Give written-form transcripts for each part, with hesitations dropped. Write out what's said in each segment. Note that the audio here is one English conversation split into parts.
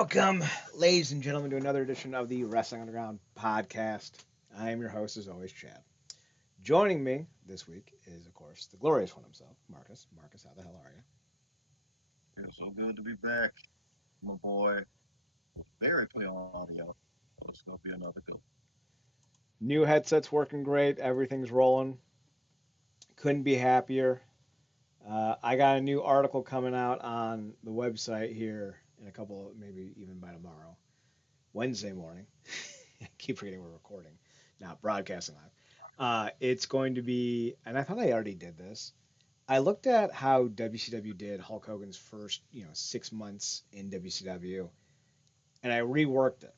Welcome, ladies and gentlemen, to another edition of the Wrestling Underground podcast. I am your host, as always, Chad. Joining me this week is, of course, the glorious one himself, Marcus. Marcus, how the hell are you? Feels so good to be back, my boy. Very clear on audio. So it's gonna be another good one. New headset's working great. Everything's rolling. Couldn't be happier. I got a new article coming out on the website here in a couple, maybe even by tomorrow, Wednesday morning. I keep forgetting we're recording, not broadcasting live. It's going to be, and I thought I already did this. I looked at how WCW did Hulk Hogan's first, 6 months in WCW, and I reworked it.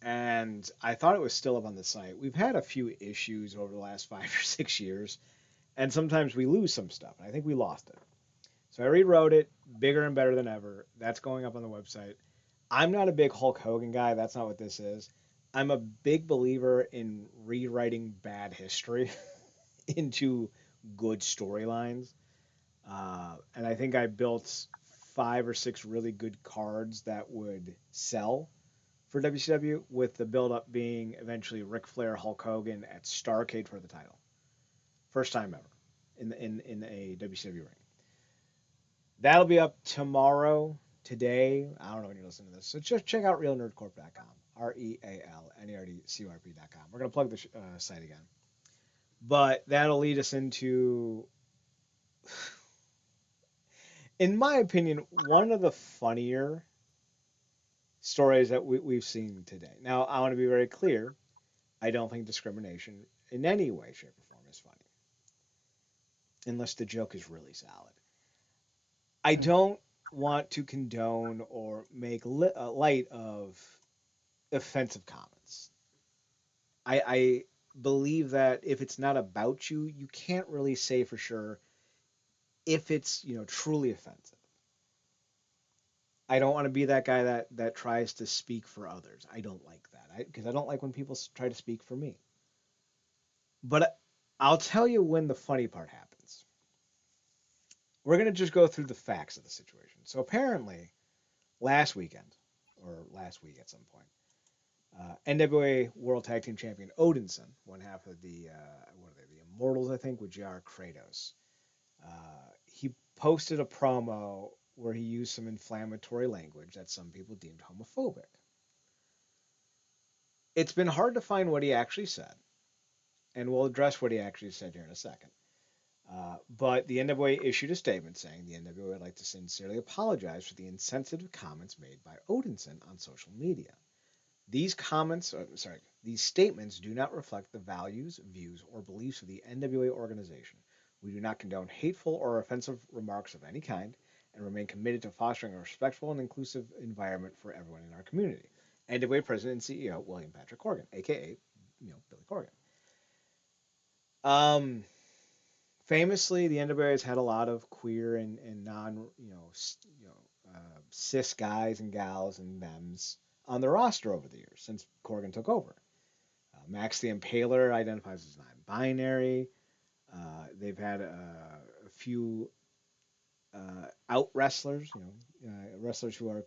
And I thought it was still up on the site. We've had a few issues over the last 5 or 6 years, and sometimes we lose some stuff. And I think we lost it. So I rewrote it, bigger and better than ever. That's going up on the website. I'm not a big Hulk Hogan guy. That's not what this is. I'm a big believer in rewriting bad history into good storylines. And I think I built 5 or 6 really good cards that would sell for WCW, with the build-up being eventually Ric Flair, Hulk Hogan at Starrcade for the title, first time ever in a WCW ring. That'll be up tomorrow. Today, I don't know when you're listening to this, so just check out realnerdcorp.com, RealNerdcorp.com. We're gonna plug the site again, but that'll lead us into, in my opinion, one of the funnier stories that we've seen today. Now, I want to be very clear. I don't think discrimination in any way, shape, or form is funny, unless the joke is really solid. I don't want to condone or make light of offensive comments. I believe that if it's not about you, you can't really say for sure if it's truly offensive. I don't want to be that guy that tries to speak for others. I don't like that because I don't like when people try to speak for me. But I'll tell you when the funny part happens. We're going to just go through the facts of the situation. So apparently, last weekend, or last week at some point, NWA World Tag Team Champion Odinson, one half of the, what are they, the Immortals, I think, with JR Kratos. He posted a promo where he used some inflammatory language that some people deemed homophobic. It's been hard to find what he actually said, and we'll address what he actually said here in a second. But the NWA issued a statement saying the NWA would like to sincerely apologize for the insensitive comments made by Odinson on social media. These statements do not reflect the values, views, or beliefs of the NWA organization. We do not condone hateful or offensive remarks of any kind and remain committed to fostering a respectful and inclusive environment for everyone in our community. NWA President and CEO William Patrick Corgan, aka Billy Corgan. Um, Famously, the NWA has had a lot of queer and non cis guys and gals and thems on the roster over the years since Corgan took over. Max the Impaler identifies as non-binary. They've had a few out wrestlers, wrestlers who are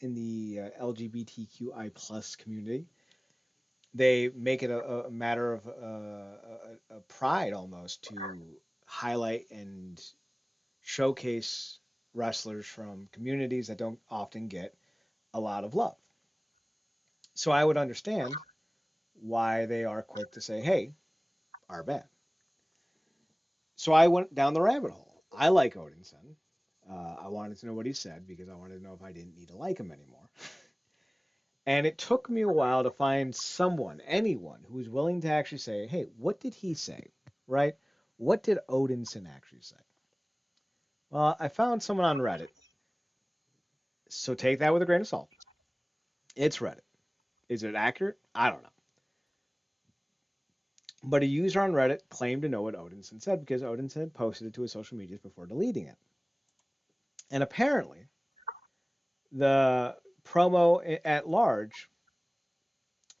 in the LGBTQI plus community. They make it a matter of a pride almost to highlight and showcase wrestlers from communities that don't often get a lot of love. So I would understand why they are quick to say, hey, are bad. So I went down the rabbit hole. I like Odinson. I wanted to know what he said because I wanted to know if I didn't need to like him anymore. And it took me a while to find someone, anyone, who was willing to actually say, hey, what did he say? Right? What did Odinson actually say? Well, I found someone on Reddit. So take that with a grain of salt. It's Reddit. Is it accurate? I don't know. But a user on Reddit claimed to know what Odinson said because Odinson had posted it to his social medias before deleting it. And apparently, the promo at large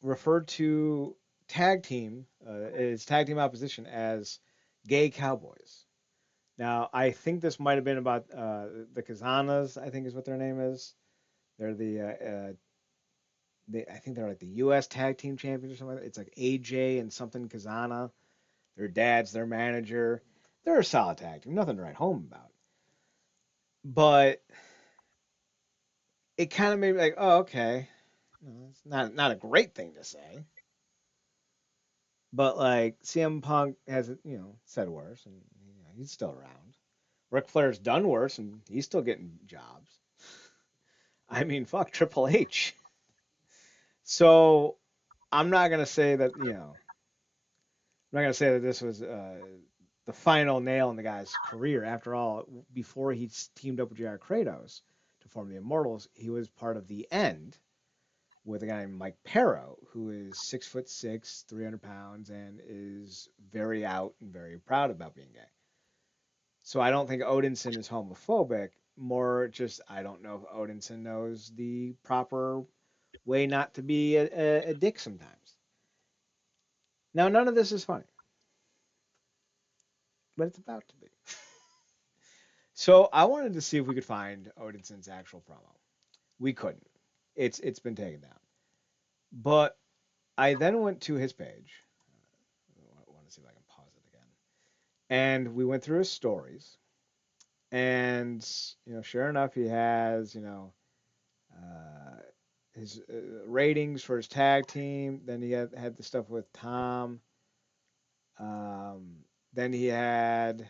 referred to his tag team opposition as gay cowboys. Now, I think this might have been about the Kazanas, I think is what their name is. They're I think they're like the U.S. Tag Team Champions or something. It's like AJ and something Kazana. Their dad's their manager. They're a solid tag team. Nothing to write home about. But it kind of made me like, oh, okay. It's not a great thing to say. But like CM Punk has, said worse, and he's still around. Ric Flair's done worse, and he's still getting jobs. I mean, fuck Triple H. So I'm not gonna say that I'm not gonna say that this was the final nail in the guy's career. After all, before he teamed up with J.R. Kratos to form the Immortals, he was part of the End with a guy named Mike Perro, who is 6'6", 300 pounds, and is very out and very proud about being gay. So I don't think Odinson is homophobic. More just I don't know if Odinson knows the proper way not to be a dick sometimes. Now none of this is funny, but it's about to be. So I wanted to see if we could find Odinson's actual promo. We couldn't. It's been taken down. But I then went to his page. I want to see if I can pause it again. And we went through his stories. And sure enough, he has uh, his ratings for his tag team. Then he had the stuff with Tom. Then he had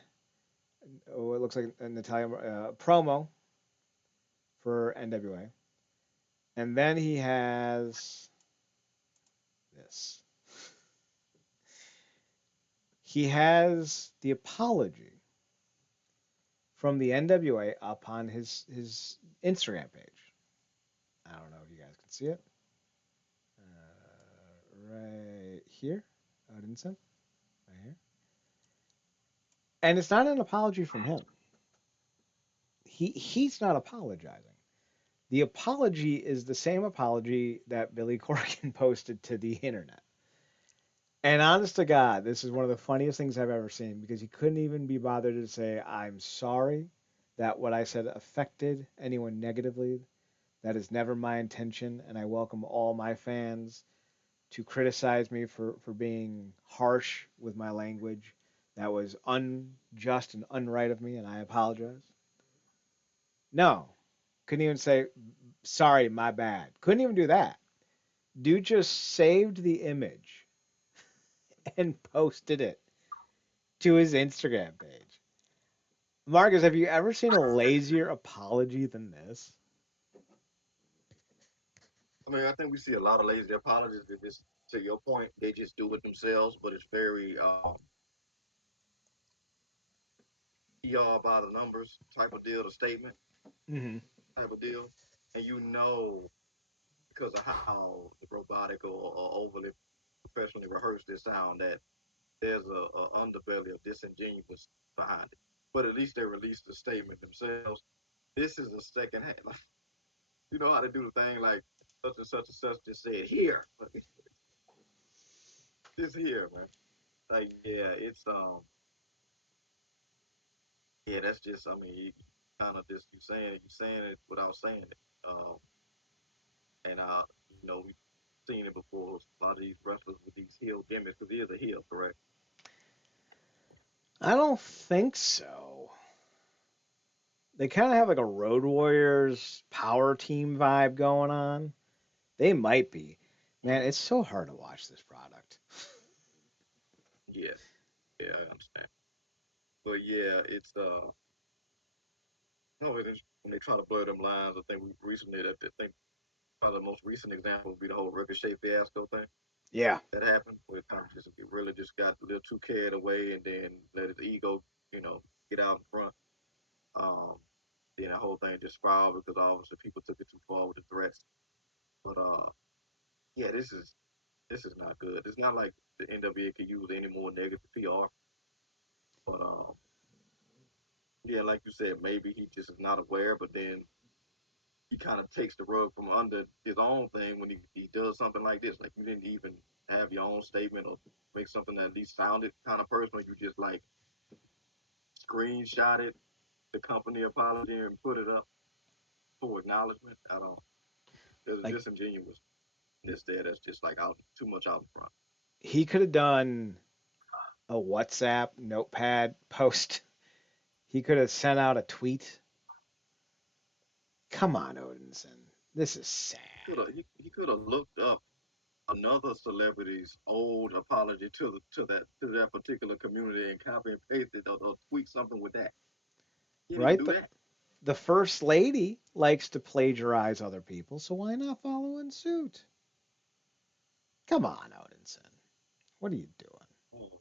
it looks like an Italian promo for NWA. And then he has this. He has the apology from the NWA up on his Instagram page. I don't know if you guys can see it. Right here, Odinson, right here. And it's not an apology from him. He's not apologizing. The apology is the same apology that Billy Corgan posted to the internet. And honest to God, this is one of the funniest things I've ever seen because he couldn't even be bothered to say, I'm sorry that what I said affected anyone negatively. That is never my intention, and I welcome all my fans to criticize me for being harsh with my language. That was unjust and unright of me, and I apologize. No, couldn't even say, sorry, my bad. Couldn't even do that. Dude just saved the image and posted it to his Instagram page. Marcus, have you ever seen a lazier apology than this? I mean, I think we see a lot of lazy apologies that just, to your point, they just do it themselves, but it's very PR by the numbers type of deal, the statement Mm-hmm. type of deal. And because of how robotic or overly professionally rehearsed this sound, that there's a underbelly of disingenuous behind it. But at least they released the statement themselves. This is a second hand. Like, you know how to do the thing like such and such just said here. Like, it's here, man. Like yeah, it's yeah, that's just I mean you kind of just you saying it without saying it. And we've seen it before. A lot of these wrestlers with these heel gimmicks, because he is a heel, correct? I don't think so. They kind of have like a Road Warriors power team vibe going on. They might be. Man, it's so hard to watch this product. Yeah, yeah, I understand. But yeah, it's no, when they try to blur them lines, I think we recently that I think probably the most recent example would be the whole Ricochet fiasco thing Yeah. that happened, where Tom just it really just got a little too carried away and then let his ego, get out in front. Um, then the whole thing just spiraled because obviously people took it too far with the threats. But yeah, this is not good. It's not like the NWA could use any more negative PR. But yeah, like you said, maybe he just is not aware. But then he kind of takes the rug from under his own thing when he does something like this. Like you didn't even have your own statement or make something that at least sounded kind of personal. You just like screenshotted the company apology and put it up for acknowledgement. I don't. There's a Like disingenuousness there that's just like out too much out in front. he could have done a WhatsApp notepad post. He could have sent out a tweet. Come on, Odinson. This is sad. He could have looked up another celebrity's old apology to that particular community and copy and pasted or tweak something with that. He didn't even Right? do that. The first lady likes to plagiarize other people, so why not follow in suit? Come on, Odinson. What are you doing? Oh,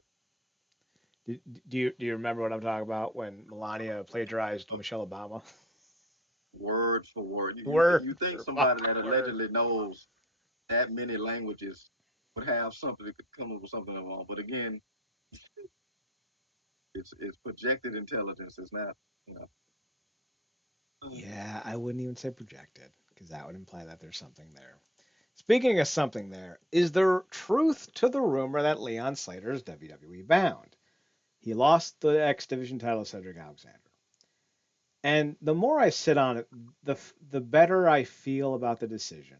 Do you remember what I'm talking about when Melania plagiarized uh, Michelle Obama? words for word. Word You think for somebody that word. allegedly knows that many languages would have something that could come up with something along. But again, it's projected intelligence. It's not, you know. Yeah, I wouldn't even say projected because that would imply that there's something there. Speaking of something there, is there truth to the rumor that Leon Slater is WWE bound? He lost the X Division title to Cedric Alexander. And the more I sit on it, the better I feel about the decision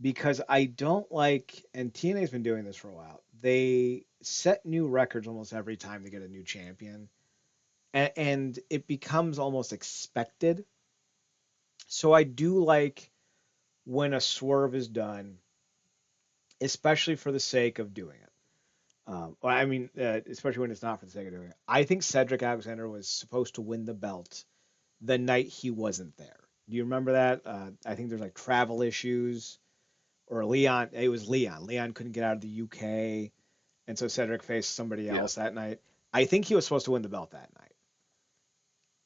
because I don't like, and TNA's been doing this for a while. They set new records almost every time they get a new champion, and it becomes almost expected. So I do like when a swerve is done, especially for the sake of doing it. Especially when it's not for the sake of doing it. I think Cedric Alexander was supposed to win the belt the night he wasn't there. Do you remember that? I think there's like travel issues, or Leon. It was Leon. Leon couldn't get out of the UK, and so Cedric faced somebody Yeah, else that night. I think he was supposed to win the belt that night.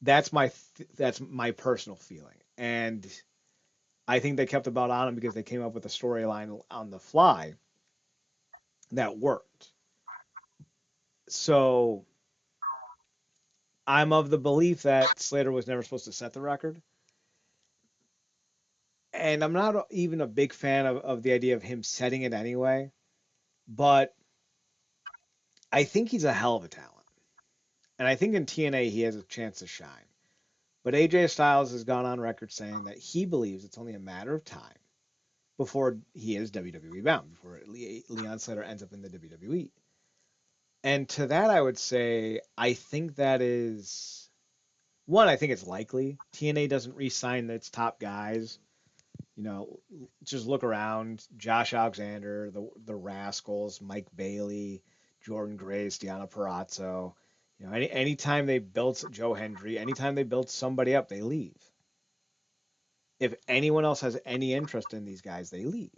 That's my personal feeling, and I think they kept the belt on him because they came up with a storyline on the fly that worked. So I'm of the belief that Slater was never supposed to set the record. And I'm not even a big fan of the idea of him setting it anyway, but I think he's a hell of a talent. And I think in TNA he has a chance to shine. But AJ Styles has gone on record saying that he believes it's only a matter of time before he is WWE bound, before Leon Slater ends up in the WWE. And to that, I would say, I think that is one, I think it's likely. TNA doesn't re sign its top guys. You know, just look around. Josh Alexander, the Rascals, Mike Bailey, Jordan Grace, Deanna Parazzo. Anytime they built Joe Hendry, anytime they built somebody up, they leave. If anyone else has any interest in these guys, they leave.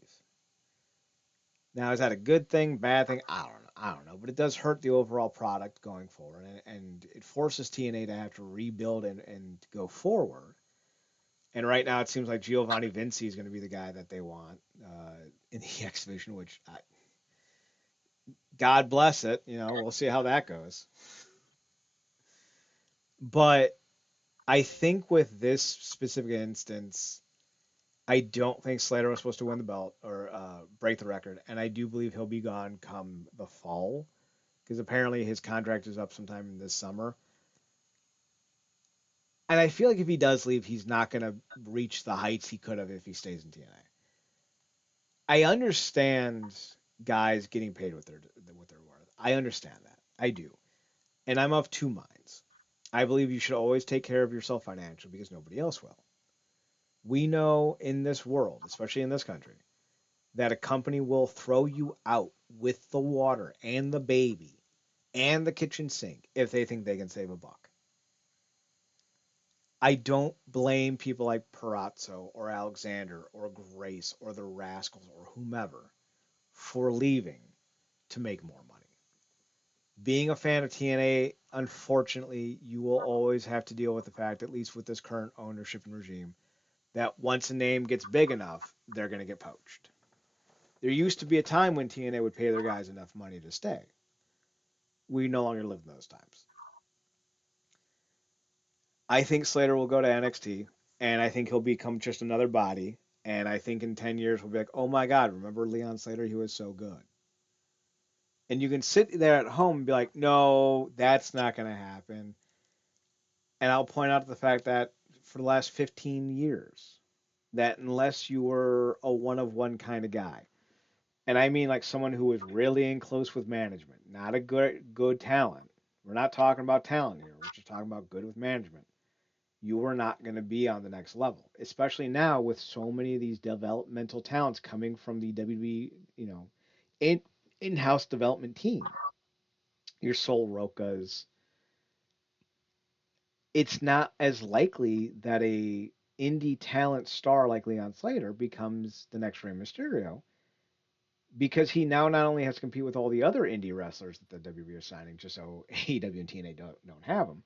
Now, is that a good thing, bad thing? I don't know. I don't know, but it does hurt the overall product going forward, and it forces TNA to have to rebuild and go forward. And right now, it seems like Giovanni Vinci is going to be the guy that they want in the X Division, which God bless it. We'll see how that goes. But I think with this specific instance, I don't think Slater was supposed to win the belt or break the record, and I do believe he'll be gone come the fall because apparently his contract is up sometime this summer. And I feel like if he does leave, he's not going to reach the heights he could have if he stays in TNA. I understand guys getting paid what they're worth. I understand that. I do. And I'm of two minds. I believe you should always take care of yourself financially because nobody else will. We know in this world, especially in this country, that a company will throw you out with the water and the baby and the kitchen sink if they think they can save a buck. I don't blame people like Perazzo or Alexander or Grace or the Rascals or whomever for leaving to make more money. Being a fan of TNA, unfortunately, you will always have to deal with the fact, at least with this current ownership and regime, that once a name gets big enough, they're going to get poached. There used to be a time when TNA would pay their guys enough money to stay. We no longer live in those times. I think Slater will go to NXT, and I think he'll become just another body. And I think in 10 years, we'll be like, oh my God, remember Leon Slater? He was so good. And you can sit there at home and be like, no, that's not going to happen. And I'll point out the fact that for the last 15 years, that unless you were a one of one kind of guy, and I mean like someone who was really in close with management, not a good talent. We're not talking about talent here. We're just talking about good with management. You are not going to be on the next level, especially now with so many of these developmental talents coming from the WWE, in in-house development team. Your Sol Rokas. It's not as likely that a indie talent star like Leon Slater becomes the next Rey Mysterio because he now not only has to compete with all the other indie wrestlers that the WWE are signing, just so AEW and TNA don't have them,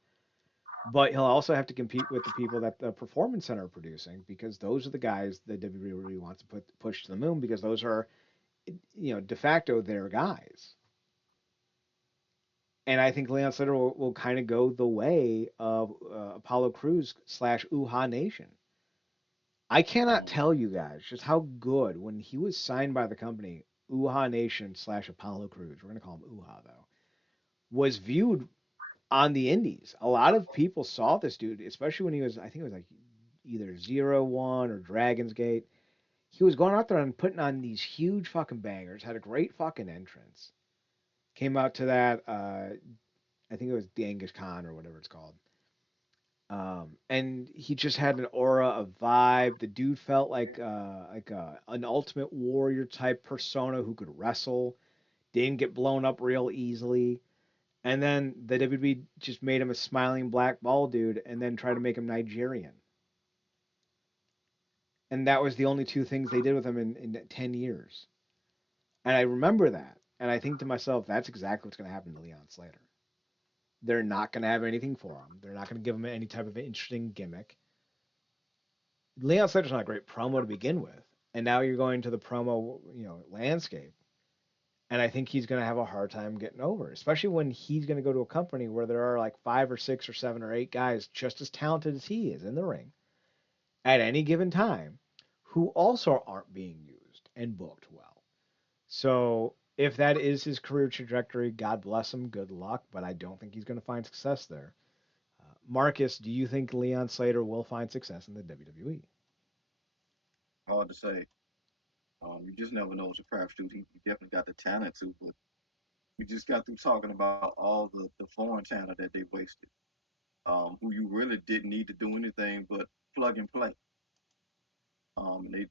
but he'll also have to compete with the people that the Performance Center are producing because those are the guys the WWE wants to push to the moon because those are de facto their guys. And I think Leon Slater will kind of go the way of Apollo Crews slash Uha Nation. I cannot Um, tell you guys just how good when he was signed by the company, Uha Nation slash Apollo Crews, we're going to call him Uha though, was viewed on the indies. A lot of people saw this dude, especially when he was, I think it was like either Zero One or Dragon's Gate. He was going out there and putting on these huge fucking bangers, had a great fucking entrance. Came out to that, I think it was Genghis Khan or whatever it's called. And he just had an aura, a vibe. The dude felt like an Ultimate Warrior type persona who could wrestle, didn't get blown up real easily. And then the WWE just made him a smiling black ball dude, and then tried to make him Nigerian. And that was the only two things they did with him in 10 years. And I remember that, and I think to myself, that's exactly what's going to happen to Leon Slater. They're not going to have anything for him. They're not going to give him any type of interesting gimmick. Leon Slater's not a great promo to begin with, and now you're going to the promo, landscape, and I think he's going to have a hard time getting over, especially when he's going to go to a company where there are like 5 or 6 or 7 or 8 guys just as talented as he is in the ring at any given time, who also aren't being used and booked well. So if that is his career trajectory, God bless him, good luck, but I don't think he's going to find success there. Marcus, do you think Leon Slater will find success in the WWE? hard to say. You just never know with a crapshoot. He definitely got the talent to, but we just got through talking about all the foreign talent that they wasted, who you really didn't need to do anything but plug and play.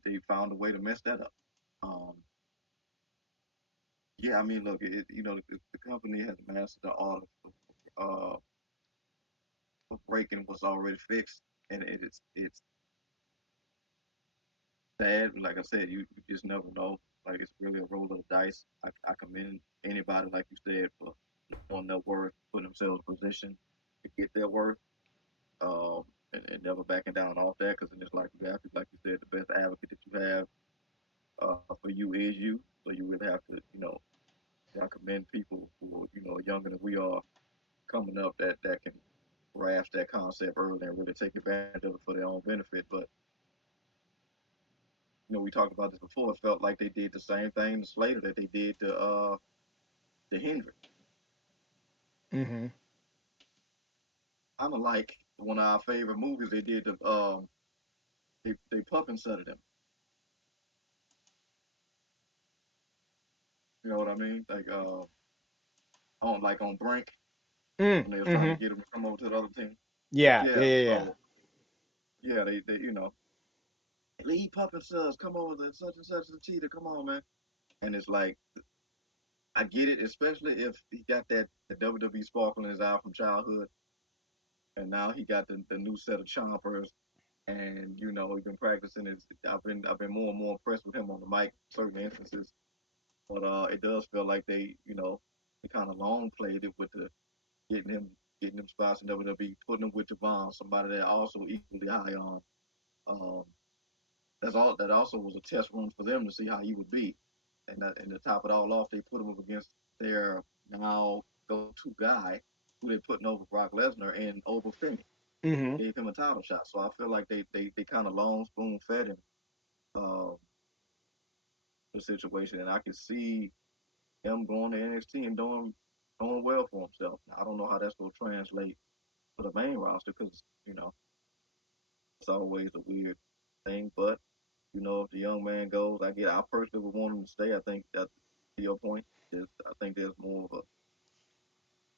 They found a way to mess that up. Um, yeah, I mean, look, the company has mastered the art of breaking what's already fixed, and it's sad. Like I said, you just never know. Like it's really a roll of the dice. I commend anybody, like you said, for knowing their worth, putting themselves in position to get their worth, um, and never backing down off that. Because in this life, you have to, like you said, the best advocate that you have for you is you. So you really have to, I commend people who are, younger than we are coming up that can grasp that concept early and really take advantage of it for their own benefit. But we talked about this before. It felt like they did the same thing to Slater that they did to Hendrix. Mm-hmm. Kind of like one of our favorite movies they did. They pup inserted him. You know what I mean? Like on Brink when they was trying to Mm-hmm. get him to come over to the other team. Yeah, yeah, Yeah. yeah, yeah. So yeah, they lead pup inserts come over to such and such a cheetah. Come on, man. And it's like I get it, especially if he got that the WWE sparkle in his eye from childhood, and now he got the new set of chompers, and he's been practicing. I've been more and more impressed with him on the mic, in certain instances, but it does feel like they kind of long played it with the getting him getting him spots in WWE, putting him with Javon, somebody that also equally high on. Um, that also was a test run for them to see how he would be, and to top it all off, they put him up against their now go-to guy, who they putting over Brock Lesnar and over Finney. Mm-hmm. Gave him a title shot. So I feel like they kind of long spoon fed him uh, the situation, and I can see him going to NXT and doing well for himself. Now, I don't know how that's going to translate to the main roster because it's always a weird thing. But if the young man goes, I personally would want him to stay. I think that to your point is I think there's more of a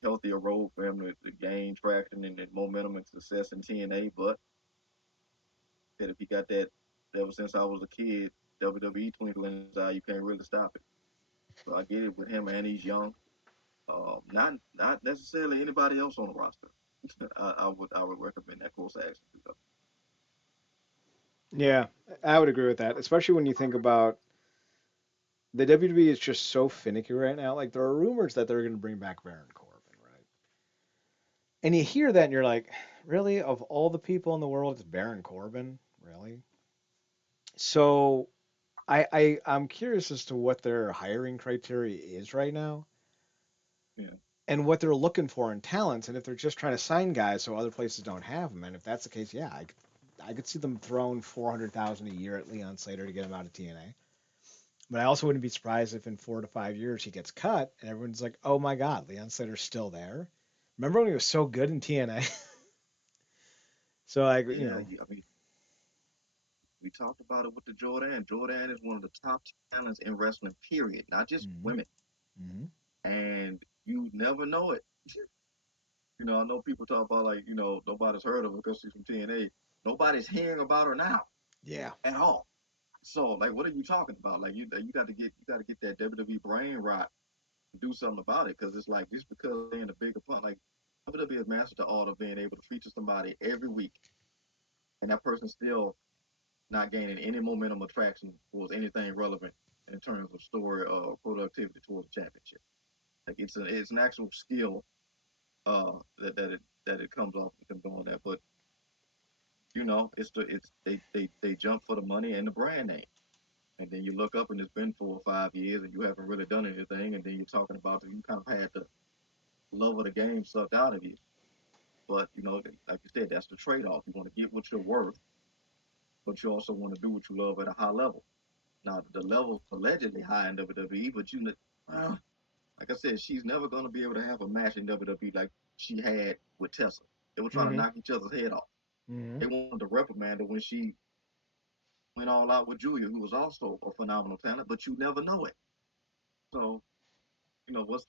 healthier road for him to gain traction and momentum and success in TNA. But that if he got that ever since I was a kid, WWE twinkle in his eye, you can't really stop it. So I get it with him, and he's young. Not necessarily anybody else on the roster. I would recommend that course of action to Yeah, I would agree with that, especially when you think about the WWE is just so finicky right now. Like there are rumors that they're going to bring back Baron Corbin, right? And you hear that and you're like, really? Of all the people in the world, it's Baron Corbin? Really? So I'm curious as to what their hiring criteria is right now yeah, and what they're looking for in talents, and if they're just trying to sign guys so other places don't have them. And if that's the case, yeah, I could see them throwing 400,000 a year at Leon Slater to get him out of TNA. But I also wouldn't be surprised if in 4 to 5 years he gets cut and everyone's like, "Oh my God, Leon Slater's still there." Remember when he was so good in TNA? So yeah. I mean, we talked about it with the Jordan. Jordan is one of the top talents in wrestling. Period. Not just hmm women, hmm and you never know it. I know people talk about like nobody's heard of her because she's from TNA. Nobody's hearing about her now yeah, at all. So like, what are you talking about? Like you got to get that WWE brain rot and do something about it because it's like just because they're in a bigger pot, like WWE has mastered the art of being able to feature somebody every week, and that person still not gaining any momentum or traction towards anything relevant in terms of story or productivity towards the championship. Like it's an actual skill that it comes off from doing that. But they jump for the money and the brand name. And then you look up and it's been 4 or 5 years and you haven't really done anything, and then you're talking about you kind of had the love of the game sucked out of you. But like you said, that's the trade-off. You want to get what you're worth, but you also want to do what you love at a high level. Now the level's allegedly high in WWE, but like I said, she's never gonna be able to have a match in WWE like she had with Tessa. They were trying to hmm knock each other's head off. hmm They wanted to reprimand her when she went all out with Julia, who was also a phenomenal talent, but you never know it. So,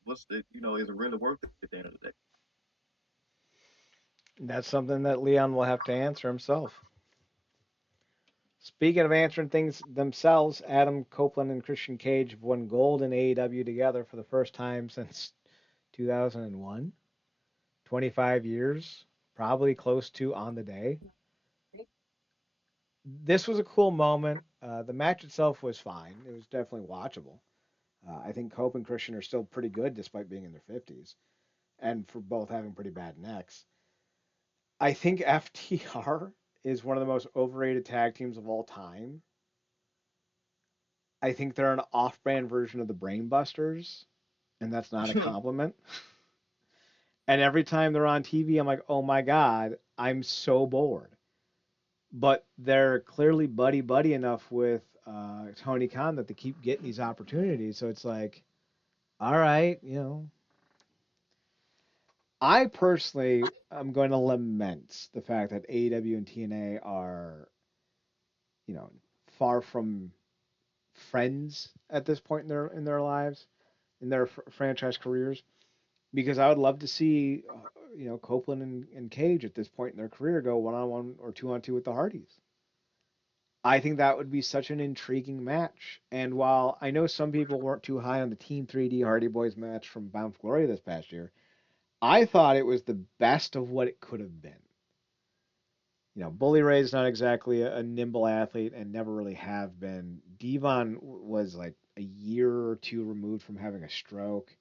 what's the is it really worth it at the end of the day? that's something that Leon will have to answer himself. Speaking of answering things themselves, Adam Copeland and Christian Cage have won gold in AEW together for the first time since 2001. 25 years, probably close to on the day. This was a cool moment. The match itself was fine. It was definitely watchable. I think Cope and Christian are still pretty good despite being in their 50s and for both having pretty bad necks. I think FTR is one of the most overrated tag teams of all time. I think they're an off brand version of the Brainbusters, and that's not a compliment. And every time they're on TV, I'm like, oh my God, I'm so bored. But they're clearly buddy buddy enough with Tony Khan that they keep getting these opportunities. So it's like, all right, I personally am going to lament the fact that AEW and TNA are, you know, far from friends at this point in their lives, in their franchise careers, because I would love to see, Copeland and Cage at this point in their career go 1-on-1 or 2-on-2 with the Hardys. I think that would be such an intriguing match. And while I know some people weren't too high on the Team 3D Hardy Boys match from Bound for Glory this past year, I thought it was the best of what it could have been. Bully Ray's not exactly a nimble athlete and never really have been. Devon was like a year or two removed from having a stroke.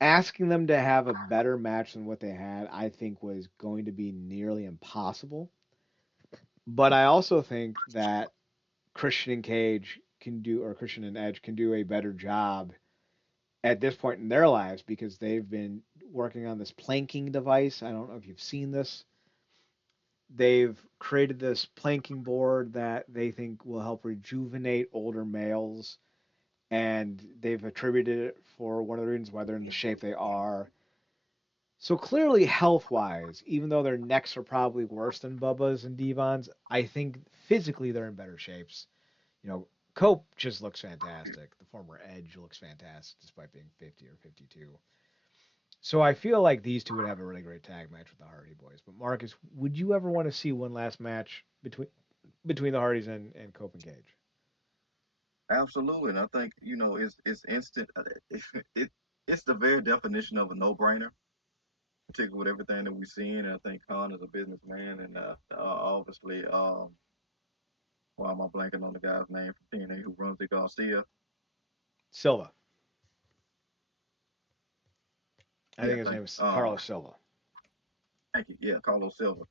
Asking them to have a better match than what they had, I think, was going to be nearly impossible. But I also think that Christian and Cage can do, or Christian and Edge can do a better job at this point in their lives because they've been working on this planking device. I don't know if you've seen this. They've created this planking board that they think will help rejuvenate older males, and they've attributed it for one of the reasons why they're in the shape they are. So clearly, health wise, even though their necks are probably worse than Bubba's and Devon's, I think physically they're in better shapes. You know, Cope just looks fantastic. The former Edge looks fantastic despite being 50 or 52. So I feel like these two would have a really great tag match with the Hardy Boys. But Marcus, would you ever want to see one last match between the Hardys and Cope and Cage? Absolutely, and I think it's instant. It it's the very definition of a no-brainer, particularly with everything that we've seen. And I think Khan is a businessman, and obviously, why am I blanking on the guy's name from TNA who runs the Garcia? Silva. I Yeah, think his thank name you. is Carlos Silva. Thank you. Yeah, Carlos Silva.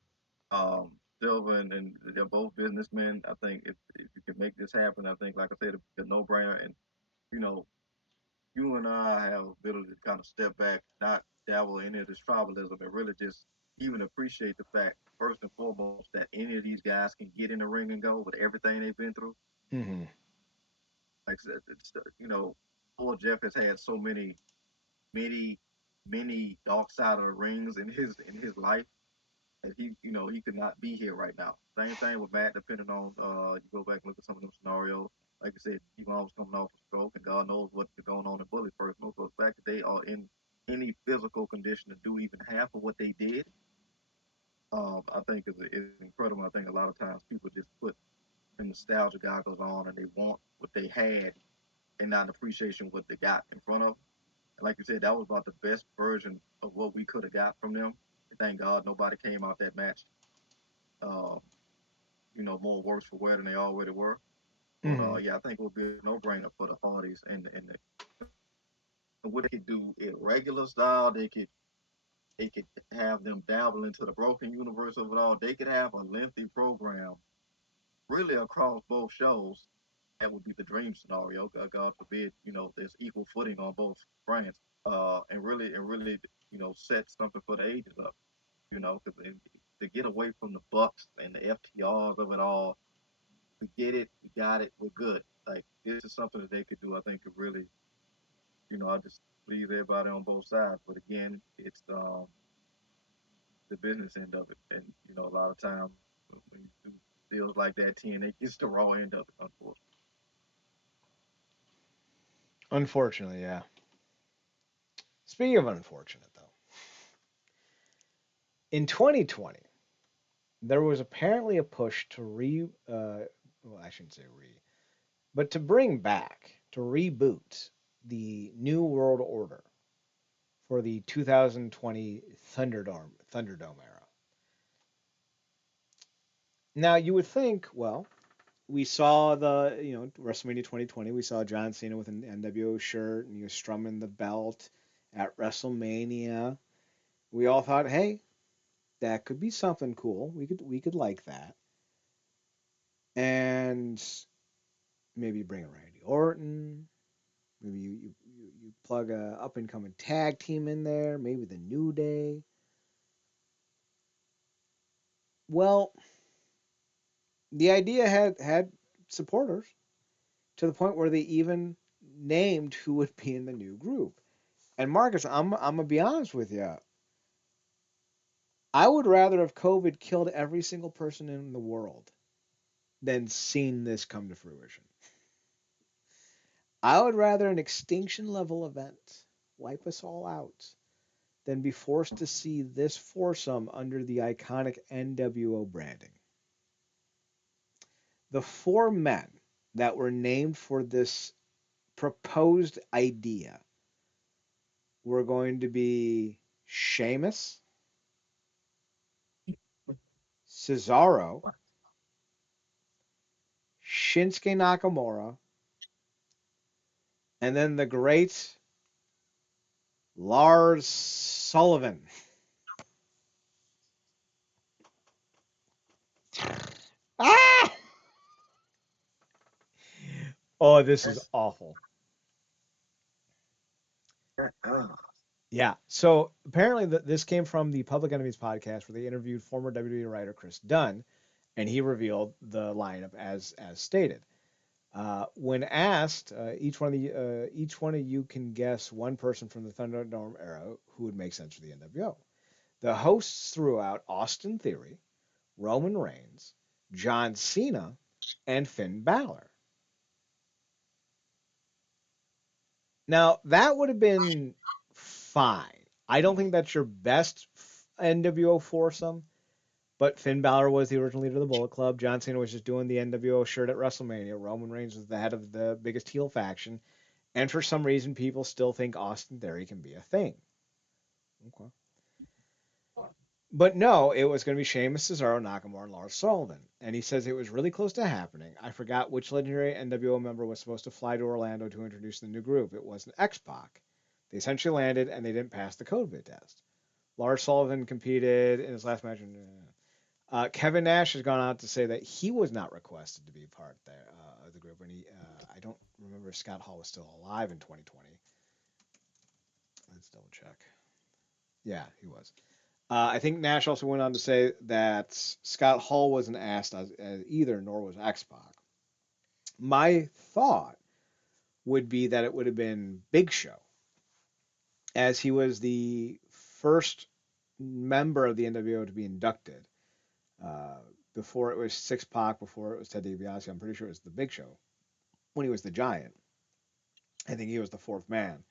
Silva and they're both businessmen. I think if you can make this happen, I think, like I said, it's a no-brainer. And you know, you and I have ability to kind of step back, not dabble in any of this tribalism, and really just even appreciate the fact, first and foremost, that any of these guys can get in the ring and go with everything they've been through. Hmm. Like I said, poor Jeff has had so many, many dark side of the rings in his life that he could not be here right now. Same thing with Matt, depending on you go back and look at some of them scenarios. Like I said, Devon was coming off a stroke, and God knows what's going on in Bully's personal. So the fact that they are in any physical condition to do even half of what they did, I think is incredible. I think a lot of times people just put the nostalgia goggles on and they want what they had and not an appreciation of what they got in front of them. And like you said, that was about the best version of what we could have got from them. And thank God nobody came out that match, um, more worse for wear than they already were. But Hmm. yeah, I think it would be a no-brainer for the Hardys and what they could do in regular style. They could have them dabble into the broken universe of it all. They could have a lengthy program, really across both shows. That would be the dream scenario. God forbid, there's equal footing on both brands. And really, set something for the ages up. Because to get away from the Bucks and the FTRs of it all, we get it, we got it, we're good. Like this is something that they could do. I think could really, I just please everybody on both sides. But again, it's the business end of it, and a lot of times when you do deals like that, TNA gets the raw end of it, unfortunately. Unfortunately, yeah. Speaking of unfortunate, though, in 2020, there was apparently a push to well, I shouldn't say but to bring back, to reboot the New World Order for the 2020 Thunderdome era. Now, you would think, well, we saw WrestleMania 2020. We saw John Cena with an NWO shirt and he was strumming the belt at WrestleMania. We all thought, hey, that could be something cool. We could like that, and maybe bring a Randy Orton. Maybe you plug a up and coming tag team in there. Maybe the New Day. Well, the idea had supporters to the point where they even named who would be in the new group. And Marcus, I'm gonna be honest with you. I would rather have COVID killed every single person in the world than seen this come to fruition. I would rather an extinction level event wipe us all out than be forced to see this foursome under the iconic NWO branding. The four men that were named for this proposed idea were going to be Sheamus, Cesaro, Shinsuke Nakamura, and then the great Lars Sullivan. Ah! Oh, this is That's awful. uh, Yeah. So apparently, this came from the Public Enemies podcast where they interviewed former WWE writer Chris Dunn, and he revealed the lineup as stated. When asked, each one of you can guess one person from the Thunderdome era who would make sense for the NWO. The hosts threw out Austin Theory, Roman Reigns, John Cena, and Finn Balor. Now that would have been fine. I don't think that's your best NWO foursome, but Finn Balor was the original leader of the Bullet Club. John Cena was just doing the NWO shirt at WrestleMania. Roman Reigns was the head of the biggest heel faction. And for some reason, people still think Austin Theory can be a thing. Okay. But no, it was going to be Sheamus, Cesaro, Nakamura, and Lars Sullivan. And he says it was really close to happening. I forgot which legendary NWO member was supposed to fly to Orlando to introduce the new group. It wasn't X-Pac. They essentially landed and they didn't pass the COVID test. Lars Sullivan competed in his last match. Kevin Nash has gone out to say that he was not requested to be part there, of the group, and I don't remember if Scott Hall was still alive in 2020. Let's double check. Yeah, he was. I think Nash also went on to say that Scott Hall wasn't asked as either, nor was X Pac. My thought would be that it would have been Big Show, as he was the first member of the NWO to be inducted. Uh, Before it was Six Pac, before it was Ted DiBiase, I'm pretty sure it was the Big Show when he was the Giant. I think he was the fourth man,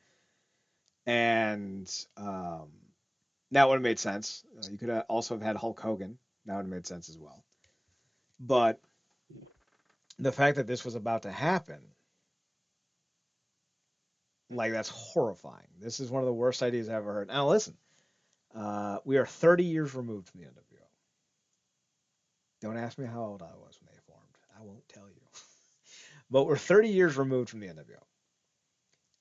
and that would have made sense. You could also have had Hulk Hogan. That would have made sense as well. But the fact that this was about to happen, like that's horrifying. This is one of the worst ideas I've ever heard. Now listen, we are 30 years removed from the NWO. Don't ask me how old I was when they formed. I won't tell you. But we're 30 years removed from the NWO.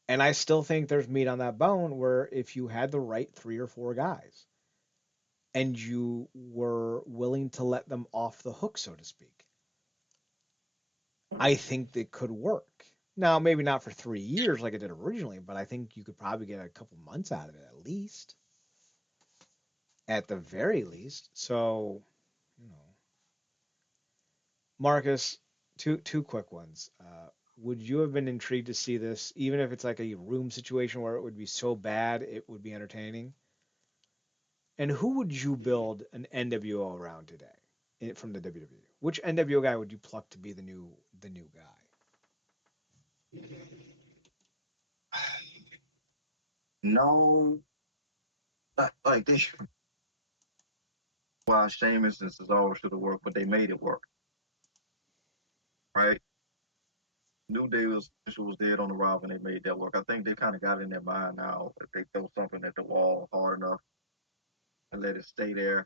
And I still think there's meat on that bone where if you had the right three or four guys and you were willing to let them off the hook, so to speak, I think that could work. Now, maybe not for 3 years like it did originally, but I think you could probably get a couple months out of it at least, at the very least. So, you know, Marcus, two quick ones. Would you have been intrigued to see this, even if it's like a room situation where it would be so bad it would be entertaining? And who would you build an NWO around today from the WWE? Which NWO guy would you pluck to be the new guy? No, like they why Sheamus and Cesaro should have worked, but they made it work, right? New Day was dead on the arrival and they made that work. I think they kind of got it in their mind now if they throw something at the wall hard enough and let it stay there,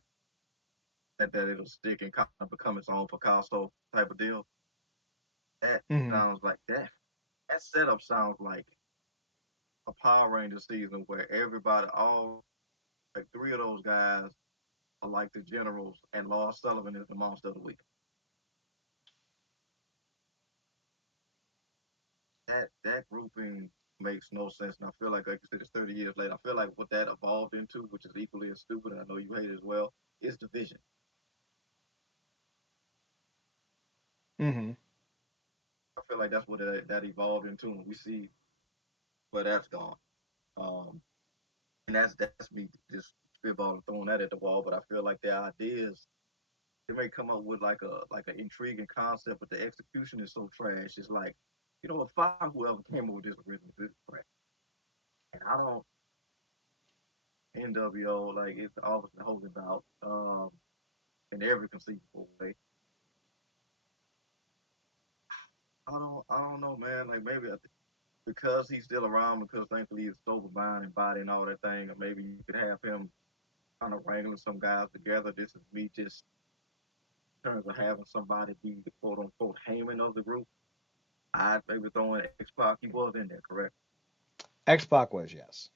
that it'll stick and kind of become its own Picasso type of deal. That Hmm. sounds like that. That setup sounds like a Power Ranger season where everybody, all like three of those guys are like the generals, and Lars Sullivan is the monster of the week. That grouping makes no sense, and I feel like you said, it's 30 years later. I feel like what that evolved into, which is equally as stupid, and I know you hate it as well, is division. Hmm. I feel like that's what that evolved into, and we see where that's gone. Um, and that's me just spitballing, throwing that at the wall. But I feel like the ideas they may come up with like an intriguing concept, but the execution is so trash. It's like, if I whoever came up with this original this crap, and I don't NWO like it's obviously holding out in every conceivable way. I don't know, man. Like maybe because he's still around, because thankfully he's sober mind and body and all that thing, or maybe you could have him kind of wrangling some guys together. This is me just in terms of having somebody be the quote unquote Heyman of the group. I'd maybe throw in X Pac. He was in there, correct? X Pac was, yes.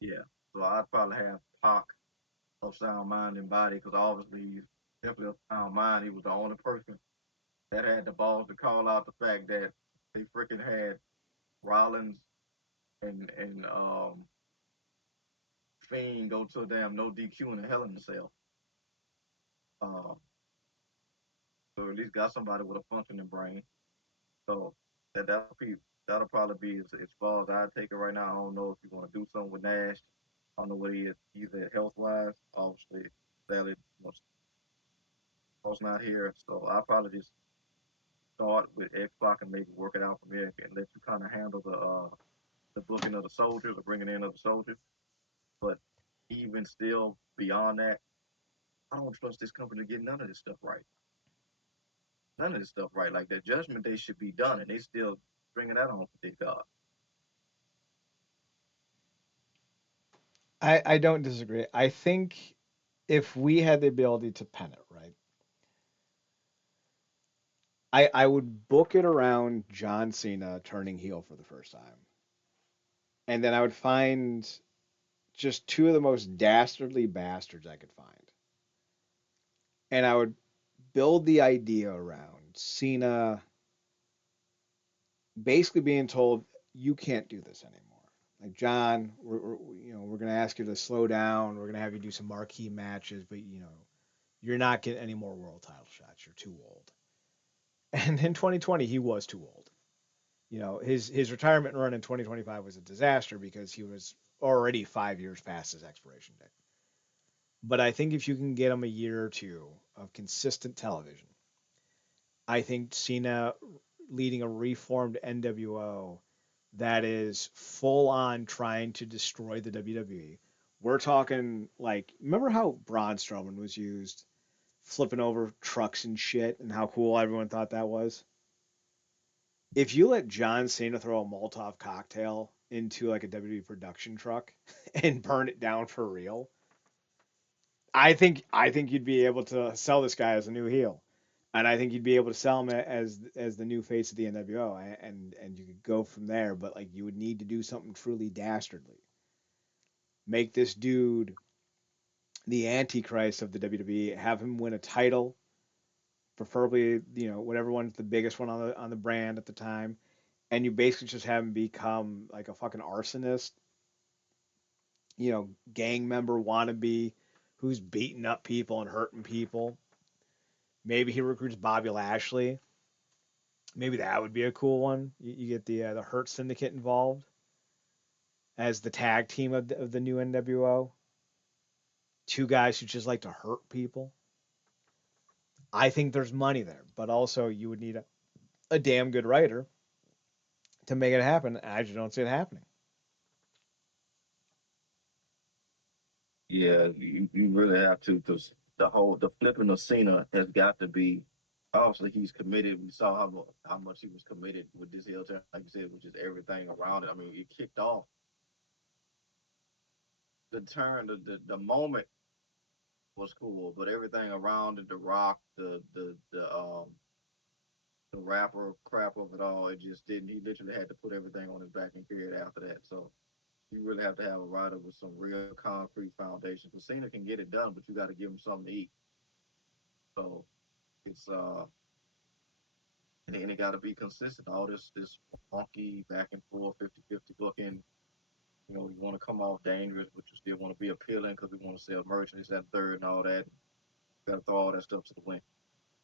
Yeah. So I'd probably have Pac of sound mind and body, because obviously he's definitely of sound mind. He was the only person that had the balls to call out the fact that they freaking had Rollins and Fiend go to a damn no DQ in a Hell in a Cell. Um, so at least got somebody with a functioning brain. So that'll probably be as far as I take it right now. I don't know if you want to do something with Nash. I don't know what he is either health wise. Obviously, sadly, most not here. So I'll probably just start with X Pac and maybe work it out from there and let you kind of handle the booking of the soldiers or bringing in of the soldiers. But even still beyond that, I don't trust this company to get none of this stuff right. None of this stuff right. Like their judgment day should be done, and they still bringing that on for dick God. I don't disagree. I think if we had the ability to pen it, right, I would book it around John Cena turning heel for the first time. And then I would find just two of the most dastardly bastards I could find. And I would build the idea around Cena basically being told, you can't do this anymore. Like, John, we're going to ask you to slow down. We're going to have you do some marquee matches, but, you're not getting any more world title shots. You're too old. And in 2020, he was too old. His retirement run in 2025 was a disaster because he was already 5 years past his expiration date. But I think if you can get him a year or two of consistent television, I think Cena leading a reformed NWO that is full on trying to destroy the WWE. We're talking like, remember how Braun Strowman was used flipping over trucks and shit and how cool everyone thought that was? If you let John Cena throw a Molotov cocktail into like a WWE production truck and burn it down for real, I think you'd be able to sell this guy as a new heel, and I think you'd be able to sell him as the new face of the NWO, and you could go from there. But like you would need to do something truly dastardly, make this dude the Antichrist of the WWE, have him win a title, preferably whatever one's the biggest one on the brand at the time, and you basically just have him become like a fucking arsonist, gang member wannabe who's beating up people and hurting people. Maybe he recruits Bobby Lashley. Maybe that would be a cool one. You get the Hurt Syndicate involved as the tag team of the new NWO. Two guys who just like to hurt people. I think there's money there, but also you would need a damn good writer to make it happen. I just don't see it happening. Yeah, you really have to because the flipping of Cena has got to be. Obviously, he's committed. We saw how much he was committed with this heel turn, like you said, which is everything around it. I mean, it kicked off the turn, the moment was cool, but everything around it, the rock, the rapper crap of it all, it just didn't. He literally had to put everything on his back and carry it after that. So you really have to have a rider with some real concrete foundation. Because Cena can get it done, but you got to give him something to eat. So it's and then it got to be consistent. All this funky back and forth 50-50 booking. You want to come off dangerous, but you still want to be appealing because we want to sell merchandise, that third and all that. You got to throw all that stuff to the wind,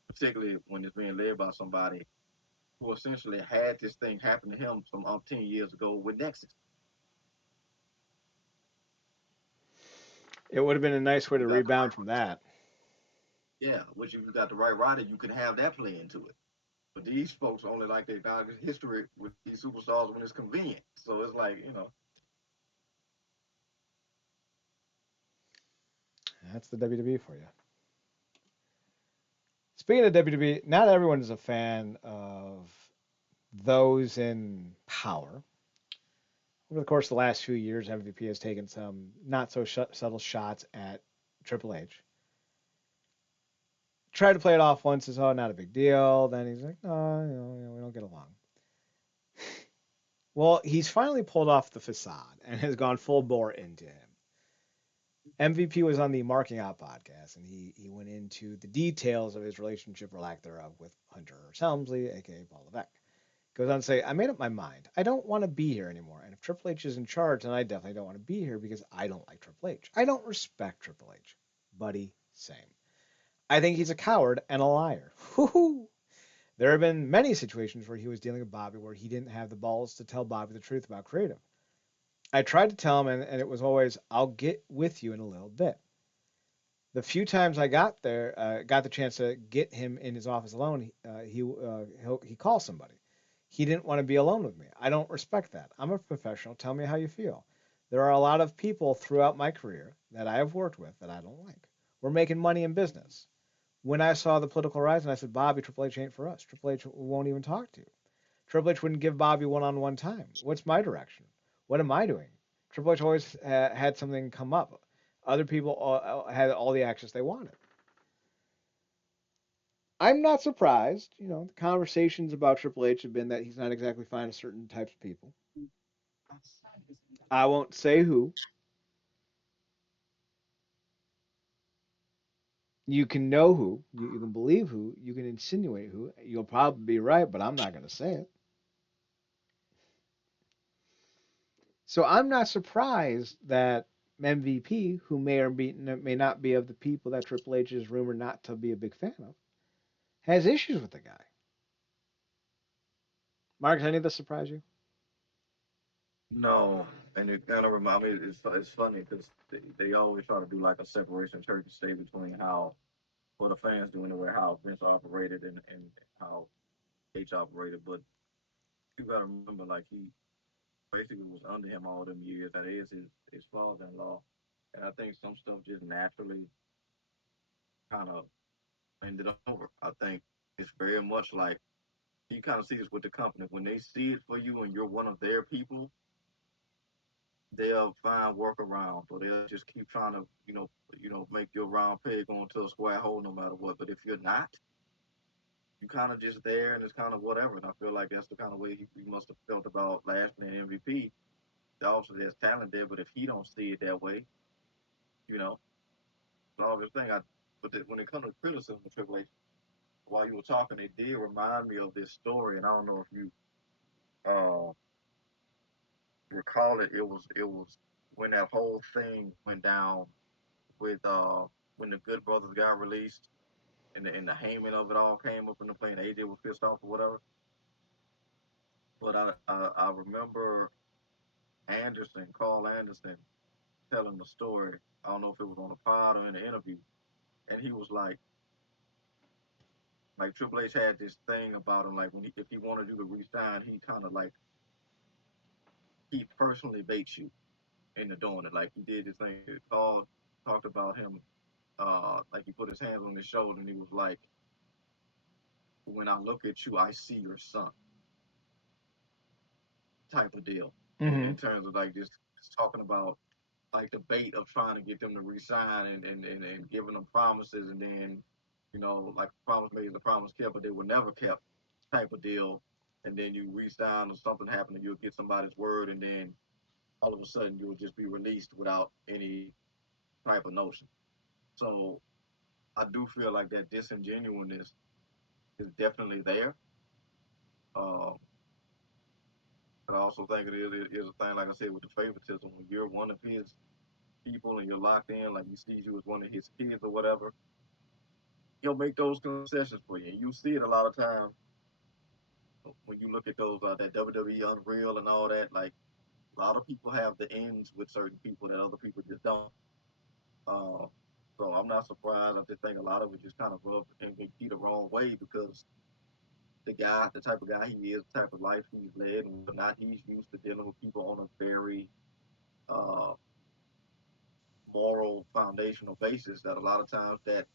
particularly when it's being led by somebody who essentially had this thing happen to him some 10 years ago with Nexus. It would have been a nice way You to got the rebound right, from that. yeah, which if you got the right rider, you can have that play into it. But these folks only like their dog history with these superstars when it's convenient. So it's like, That's the WWE for you. Speaking of WWE, not everyone is a fan of those in power. Over the course of the last few years, MVP has taken some not so subtle shots at Triple H. Tried to play it off once as, oh, not a big deal. Then he's like, no, we don't get along. Well, he's finally pulled off the facade and has gone full bore into him. MVP was on the Marking Out podcast, and he went into the details of his relationship or lack thereof with Hunter Helmsley, aka Paul Levesque. Goes on to say, I made up my mind. I don't want to be here anymore. And if Triple H is in charge, then I definitely don't want to be here because I don't like Triple H. I don't respect Triple H. Buddy, same. I think he's a coward and a liar. Woo-hoo. There have been many situations where he was dealing with Bobby where he didn't have the balls to tell Bobby the truth about creative. I tried to tell him, and it was always, I'll get with you in a little bit. The few times I got there, got the chance to get him in his office alone, he calls somebody. He didn't want to be alone with me. I don't respect that. I'm a professional. Tell me how you feel. There are a lot of people throughout my career that I have worked with that I don't like. We're making money in business. When I saw the political rise, and I said, Bobby, Triple H ain't for us. Triple H won't even talk to you. Triple H wouldn't give Bobby one-on-one time. What's my direction? What am I doing? Triple H always had something come up. Other people had all the access they wanted. I'm not surprised. The conversations about Triple H have been that he's not exactly fine with certain types of people. I won't say who. You can know who. You can believe who. You can insinuate who. You'll probably be right, but I'm not going to say it. So I'm not surprised that MVP, who may not be of the people that Triple H is rumored not to be a big fan of, has issues with the guy. Mark, does any of this surprise you? No, and it kind of remind me. It's funny because they always try to do like a separation of church and state between how for the fans doing it, where how Vince operated and how H operated. But you got to remember, like he basically was under him all them years. That is his father-in-law, and I think some stuff just naturally kind of ended over. I think it's very much like you kind of see this with the company when they see it for you and you're one of their people, they'll find workarounds or they'll just keep trying to make your round peg go into a square hole no matter what. But if you're not, you kind of just there and it's kind of whatever. And I feel like that's the kind of way he must have felt about Lashley and MVP. Obviously, there's talent there, but if he don't see it that way, you know, all this thing. When it comes to criticism of Triple H, while you were talking, it did remind me of this story, and I don't know if you uh, recall it. It was when that whole thing went down with when the Good Brothers got released and the Heyman of it all came up in the play and AJ was pissed off or whatever. But I remember Carl Anderson, telling the story. I don't know if it was on a pod or in an interview, and he was like Triple H had this thing about him, like if he wanted you to resign, he kind of like he personally baits you into doing it. Like he did this thing. Carl talked about him, like he put his hands on his shoulder and he was like, "When I look at you, I see your son." Type of deal. In Mm-hmm. terms of like just talking about like the bait of trying to get them to resign and giving them promises and then like a promise made is a promise kept, but they were never kept type of deal. And then you resign or something happened and you'll get somebody's word and then all of a sudden you'll just be released without any type of notion. So I do feel like that disingenuousness is definitely there. Um, but I also think it is a thing, like I said, with the favoritism. When you're one of his people and you're locked in, like he sees you as one of his kids or whatever, he'll make those concessions for you. And you see it a lot of times when you look at those that WWE Unreal and all that. Like a lot of people have the ends with certain people that other people just don't. Uh, so I'm not surprised. I just think a lot of it just kind of rubs MVP the wrong way because the type of guy he is, the type of life he's led, and whatnot, he's used to dealing with people on a very uh, moral, foundational basis. That a lot of times that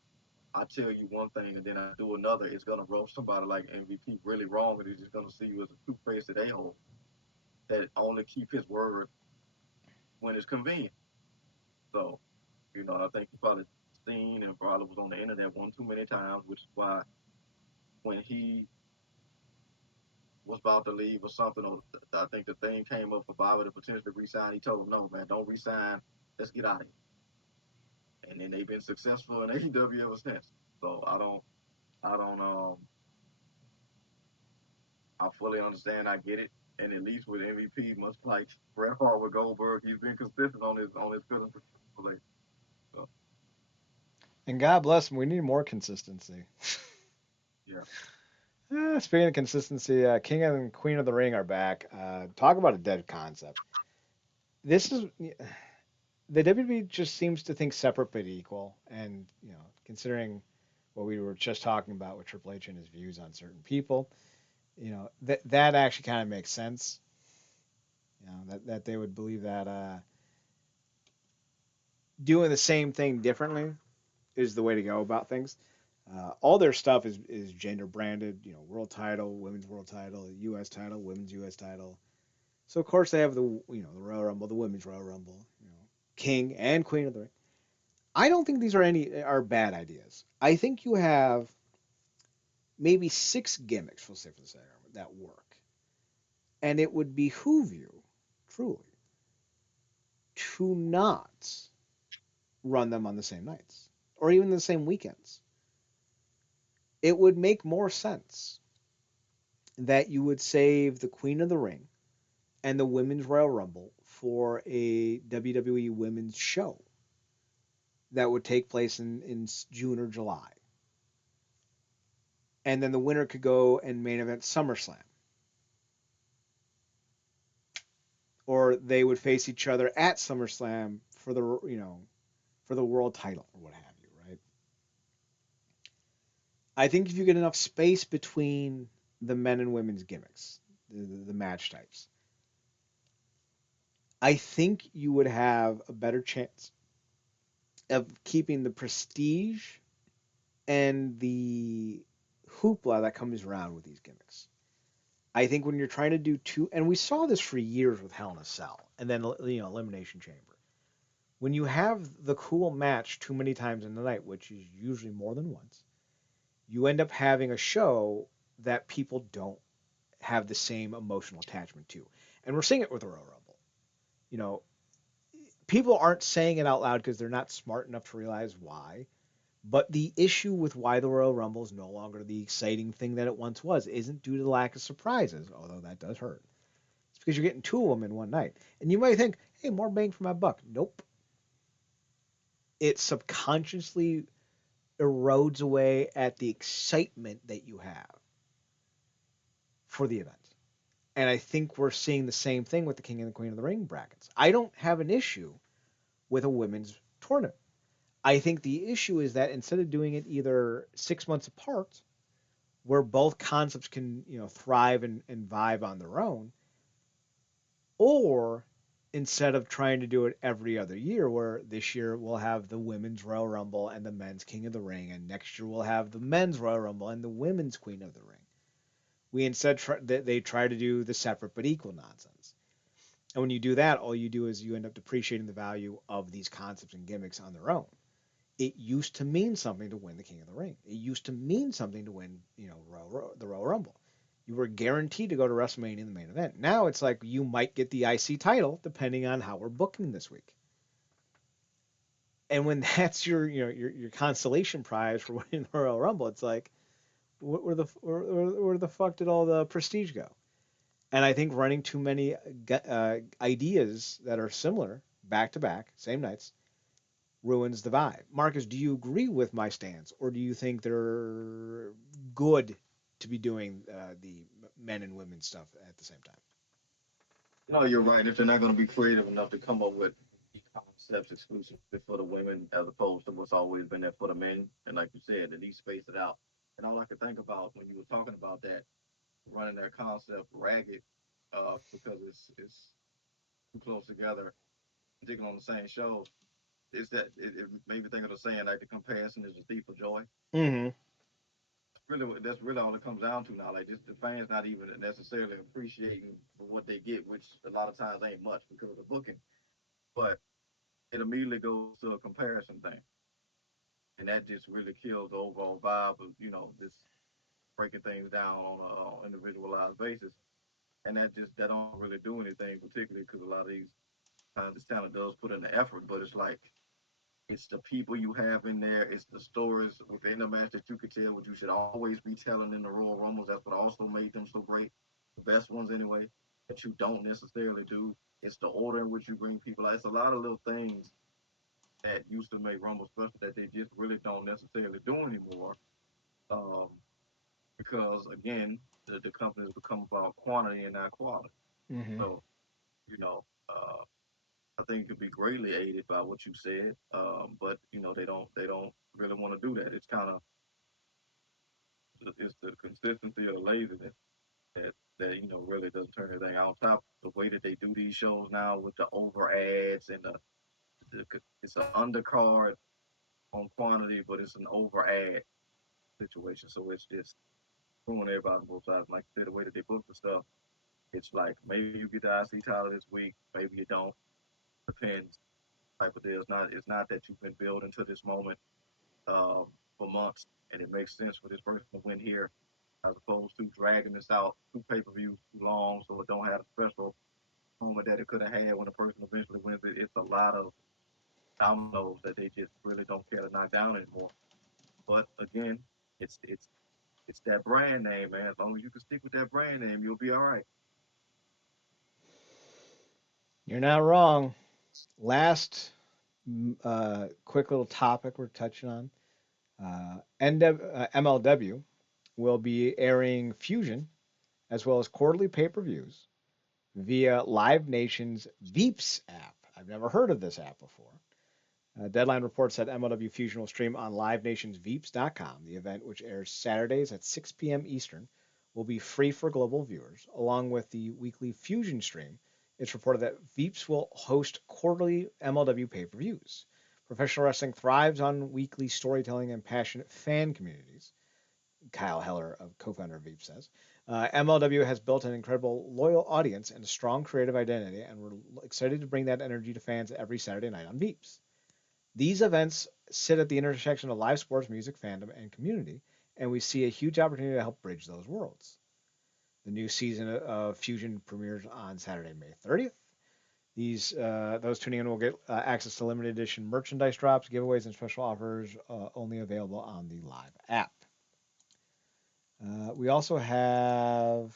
I tell you one thing and then I do another, it's gonna rub somebody like MVP really wrong, and he's just gonna see you as a two-faced a-hole that only keep his word when it's convenient. So, I think he probably seen and probably was on the internet one too many times, which is why when he was about to leave or something, or I think the thing came up for Bobby to potentially resign. He told him, "No, man, don't resign. Let's get out of here." And then they've been successful in AEW ever since. So I don't, I fully understand. I get it. And at least with MVP, much like Bret Hart with Goldberg, he's been consistent on his feelings for like. So And God bless him. We need more consistency. yeah, Speaking of consistency, King and Queen of the Ring are back. Talk about a dead concept. This is the WWE just seems to think separate but equal, and considering what we were just talking about with Triple H and his views on certain people, that actually kind of makes sense. That they would believe that doing the same thing differently is the way to go about things. All their stuff is gender branded. World title, women's world title, U.S. title, women's U.S. title. So of course they have the Royal Rumble, the women's Royal Rumble, King and Queen of the Ring. I don't think these are bad ideas. I think you have maybe six gimmicks, we'll say for the sake of argument, that work, and it would behoove you truly to not run them on the same nights or even the same weekends. It would make more sense that you would save the Queen of the Ring and the Women's Royal Rumble for a WWE Women's show that would take place in June or July. And then the winner could go and main event SummerSlam. Or they would face each other at SummerSlam for the world title or what have you, right? I think if you get enough space between the men and women's gimmicks, the match types, I think you would have a better chance of keeping the prestige and the hoopla that comes around with these gimmicks. I think when you're trying to do two, and we saw this for years with Hell in a Cell, and then Elimination Chamber. When you have the cool match too many times in the night, which is usually more than once, you end up having a show that people don't have the same emotional attachment to. And we're seeing it with the Royal Rumble. You know, people aren't saying it out loud because they're not smart enough to realize why. But the issue with why the Royal Rumble is no longer the exciting thing that it once was isn't due to the lack of surprises, although that does hurt. It's because you're getting two of them in one night. And you might think, hey, more bang for my buck. Nope. It subconsciously erodes away at the excitement that you have for the event. And I think we're seeing the same thing with the King and the Queen of the Ring brackets. I don't have an issue with a women's tournament. I think the issue is that instead of doing it either 6 months apart, where both concepts can thrive and vibe on their own, or instead of trying to do it every other year, where this year we'll have the women's Royal Rumble and the men's King of the Ring, and next year we'll have the men's Royal Rumble and the women's Queen of the Ring. We instead they try to do the separate but equal nonsense. And when you do that, all you do is you end up depreciating the value of these concepts and gimmicks on their own. It used to mean something to win the King of the Ring. It used to mean something to win, the Royal Rumble. You were guaranteed to go to WrestleMania in the main event. Now it's like you might get the IC title depending on how we're booking this week. And when that's your consolation prize for winning the Royal Rumble, it's like where the fuck did all the prestige go? And I think running too many ideas that are similar back to back, same nights, ruins the vibe. Marcus, do you agree with my stance, or do you think they're good to be doing the men and women stuff at the same time? No, you're right. If they're not going to be creative enough to come up with concepts exclusively for the women as opposed to what's always been there for the men, and like you said, they need to space it out. And all I could think about when you were talking about that, running their concept ragged, because it's too close together, particularly on the same show, is that it made me think of the saying like the comparison is the thief of joy. Mm-hmm. That's really all it comes down to now. Like just the fans not even necessarily appreciating what they get, which a lot of times ain't much because of the booking. But it immediately goes to a comparison thing, and that just really kills the overall vibe of just breaking things down on an individualized basis. And that don't really do anything, particularly because a lot of these times this talent does put in the effort, but it's like it's the people you have in there. It's the stories within the match that you could tell, what you should always be telling in the Royal Rumbles. That's what also made them so great. The best ones, anyway, that you don't necessarily do. It's the order in which you bring people out. It's a lot of little things that used to make Rumble special that they just really don't necessarily do anymore. Um, because again, the companies become about quantity and not quality. Hmm. So you know, I think it could be greatly aided by what you said, but they don't really want to do that. It's kind of it's the consistency or the laziness that really doesn't turn anything out. On top of the way that they do these shows now with the over ads and the it's an undercard on quantity, but it's an over ad situation. So it's just screwing everybody on both sides. Like I said, the way that they book the stuff, it's like maybe you get the IC title this week, maybe you don't. Depends type of deal. It's not that you've been building to this moment for months, and it makes sense for this person to win here, as opposed to dragging this out two pay-per-views too long, so it don't have a special moment that it could have had when the person eventually wins it. It's a lot of dominoes that they just really don't care to knock down anymore. But again, it's that brand name, man. As long as you can stick with that brand name, you'll be all right. You're not wrong. Last quick little topic we're touching on. MLW will be airing Fusion as well as quarterly pay-per-views via Live Nation's Veeps app. I've never heard of this app before. Deadline reports that MLW Fusion will stream on livenationsveeps.com. The event, which airs Saturdays at 6 p.m. Eastern, will be free for global viewers, along with the weekly Fusion stream. It's reported that Veeps will host quarterly MLW pay-per-views. Professional wrestling thrives on weekly storytelling and passionate fan communities. Kyle Heller, a co-founder of Veep, says. MLW has built an incredible loyal audience and a strong creative identity, and we're excited to bring that energy to fans every Saturday night on Veeps. These events sit at the intersection of live sports, music, fandom, and community, and we see a huge opportunity to help bridge those worlds. The new season of Fusion premieres on Saturday, May 30th. Those tuning in will get access to limited edition merchandise drops, giveaways, and special offers only available on the live app. We also have,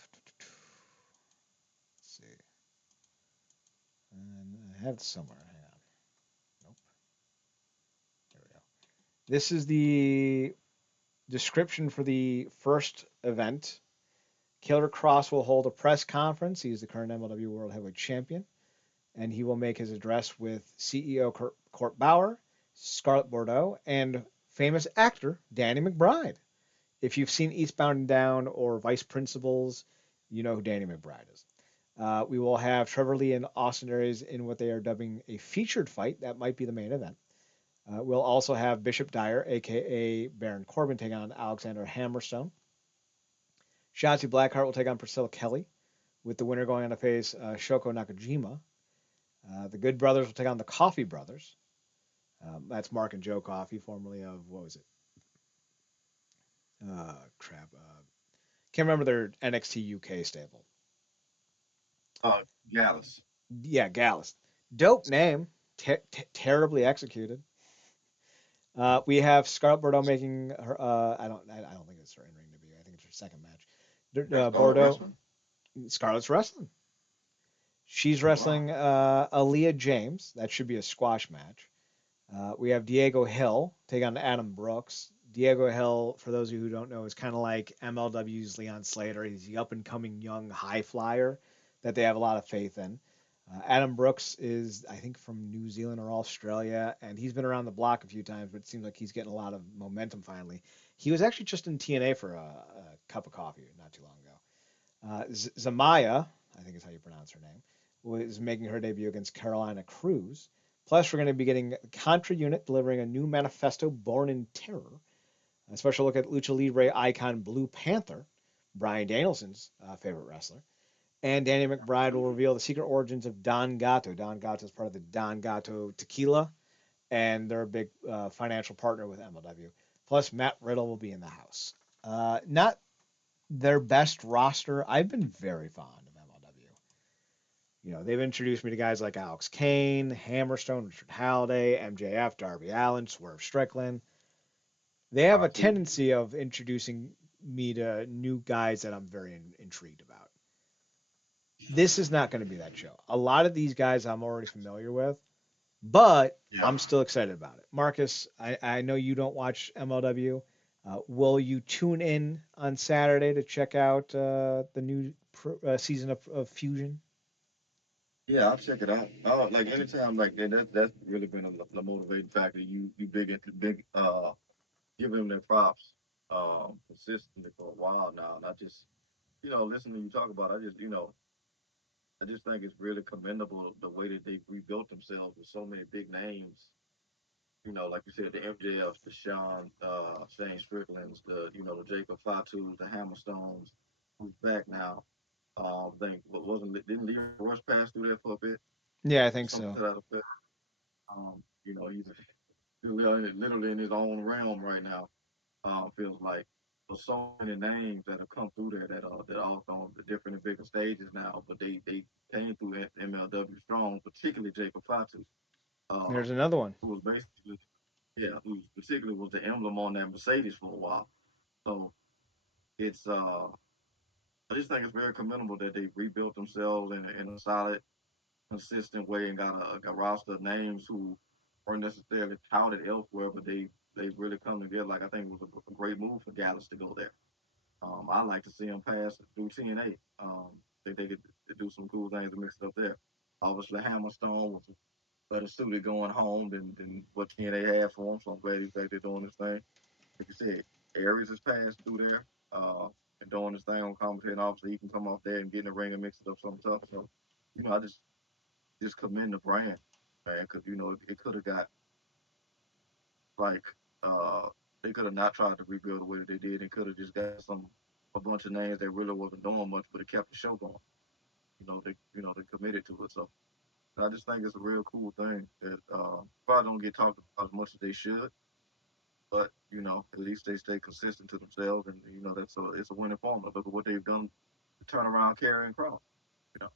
let's see, I have it somewhere. Hang on. Nope. There we go. This is the description for the first event. Killer Cross will hold a press conference. He is the current MLW World Heavyweight Champion, and he will make his address with CEO Court Bauer, Scarlett Bordeaux, and famous actor Danny McBride. If you've seen Eastbound and Down or Vice Principals, you know who Danny McBride is. We will have Trevor Lee and Austin Aries in what they are dubbing a featured fight. That might be the main event. We'll also have Bishop Dyer, aka Baron Corbin, take on Alexander Hammerstone. Shotzi Blackheart will take on Priscilla Kelly, with the winner going on to face Shoko Nakajima. The Good Brothers will take on the Coffee Brothers. That's Mark and Joe Coffey, formerly of, what was it? Crap. Can't remember their NXT UK stable. Gallus. Yeah, Gallus. Dope name. Terribly executed. We have Scarlett Bordeaux making her. I don't think it's her in ring debut. I think it's her second match. That's Scarlet Bordeaux. Wrestling. Scarlett's wrestling. She's Oh wow. wrestling Aaliyah James. That should be a squash match. We have Diego Hill take on Adam Brooks. Diego Hill, for those of you who don't know, is kind of like MLW's Leon Slater. He's the up and coming young high flyer that they have a lot of faith in. Adam Brooks is, I think, from New Zealand or Australia, and he's been around the block a few times, but it seems like he's getting a lot of momentum finally. He was actually just in TNA for a cup of coffee not too long ago. Zamaya, I think is how you pronounce her name, was making her debut against Carolina Cruz. Plus, we're going to be getting Contra Unit delivering a new manifesto, Born in Terror. A special look at Lucha Libre icon Blue Panther, Brian Danielson's favorite wrestler. And Danny McBride will reveal the secret origins of Don Gato. Don Gato is part of the Don Gato Tequila, and they're a big financial partner with MLW. Plus, Matt Riddle will be in the house. Not their best roster. I've been very fond of MLW. They've introduced me to guys like Alex Kane, Hammerstone, Richard Halliday, MJF, Darby Allin, Swerve Strickland. They have a RT. tendency of introducing me to new guys that I'm very intrigued about. This is not going to be that show. A lot of these guys I'm already familiar with, but Yeah. I'm still excited about it. Marcus, I know you don't watch MLW. Will you tune in on Saturday to check out the new season of Fusion? Yeah, I'll check it out. Like anytime like that, that's really been a motivating factor. You big into big giving them their props consistently for a while now. And I just listening to you talk about it, I just think it's really commendable the way that they've rebuilt themselves with so many big names. Like you said, the MJFs, the Shane Stricklands, the Jacob Fatus, the Hammerstones, who's back now. I think what wasn't didn't Leo Rush pass through there for a bit Yeah, I or think something so. to that effect. He's literally in his own realm right now. Feels like there's so many names that have come through there that all on the different and bigger stages now, but they came through MLW strong, particularly Jacob Fatu, uh, There's another one. who was basically who particularly was the emblem on that Mercedes for a while. So it's I just think it's very commendable that they rebuilt themselves in a solid, consistent way and got a roster of names who weren't necessarily touted elsewhere, but they really come together. Like I think it was a great move for Gallus to go there. I like to see him pass through TNA. Think they could do some cool things to mix it up there. Obviously, Hammerstone was better suited going home than what TNA had for him, so I'm glad he's back there doing his thing. Like you said, Aries has passed through there and doing his thing on commentary, and obviously he can come off there and get in the ring and mix it up something tough. So, I just commend the brand, man, because it could have got like uh they could have not tried to rebuild the way that they did and could have just got a bunch of names that really wasn't doing much, but it kept the show going. They committed to it. So I just think it's a real cool thing that probably don't get talked about as much as they should, but at least they stay consistent to themselves, and it's a winning formula. Look at what they've done to turn around carrying Cross. You know,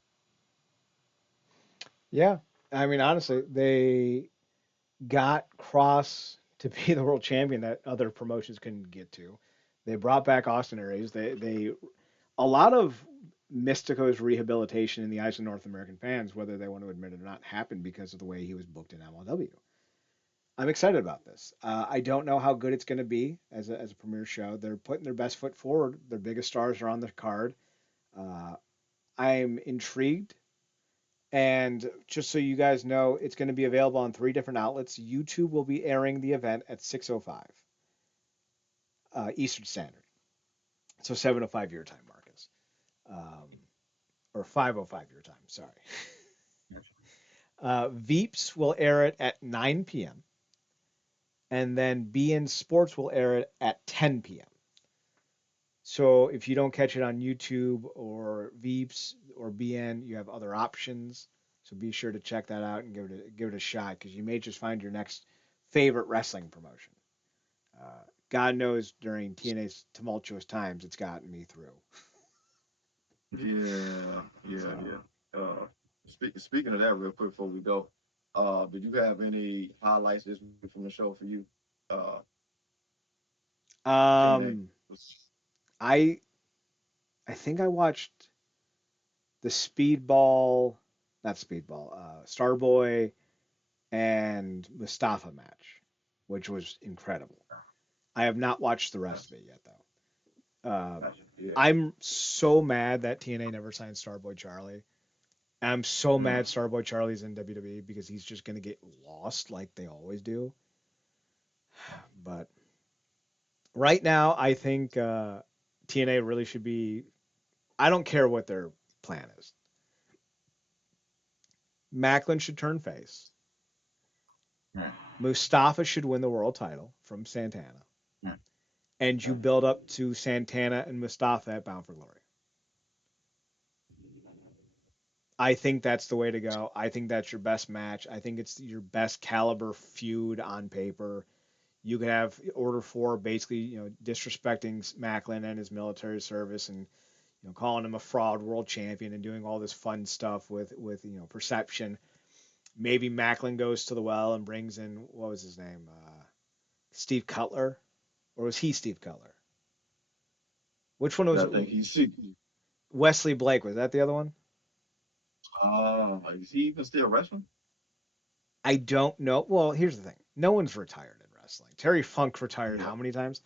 Yeah, I mean honestly, they got Cross to be the world champion that other promotions couldn't get to. They brought back Austin Aries. They a lot of Mystico's rehabilitation in the eyes of North American fans, whether they want to admit it or not, happened because of the way he was booked in MLW. I'm excited about this. I don't know how good it's going to be as a premiere show. They're putting their best foot forward. Their biggest stars are on the card. Uh, I'm intrigued. And just so you guys know, it's going to be available on three different outlets. YouTube will be airing the event at 6:05 Eastern Standard, so 7:05 your time, Marcus, um, or 5:05 your time. Sorry. Veeps will air it at 9 p.m. and then BN Sports will air it at 10 p.m. So if you don't catch it on YouTube or Veeps or BN, you have other options. So be sure to check that out and give it a shot because you may just find your next favorite wrestling promotion. God knows during TNA's tumultuous times, it's gotten me through. yeah, yeah, So, yeah. Speaking of that, real quick before we go, did you have any highlights this week from the show for you? Uh, TNA. um, I I think I watched the Speedball, not Speedball, Starboy and Mustafa match, which was incredible. I have not watched the rest Gotcha, of it yet, though. gotcha. Yeah. I'm so mad that TNA never signed Starboy Charlie. I'm so Mm. mad Starboy Charlie's in WWE because he's just going to get lost like they always do. But right now, I think TNA really should be. I don't care what their plan is. Macklin should turn face. Mm. Mustafa should win the world title from Santana. Mm. And you Gotcha. build up to Santana and Mustafa at Bound for Glory. I think that's the way to go. I think that's your best match. I think it's your best caliber feud on paper. You could have Order 4 basically, disrespecting Macklin and his military service and calling him a fraud world champion and doing all this fun stuff with perception. Maybe Macklin goes to the well and brings in what was his name, Steve Cutler, or was he Steve Cutler? Which one was I it? think he's sick. Wesley Blake? Was that the other one? Is he even still wrestling? I don't know. Well, here's the thing: no one's retired in wrestling. Terry Funk retired Yeah. how many times?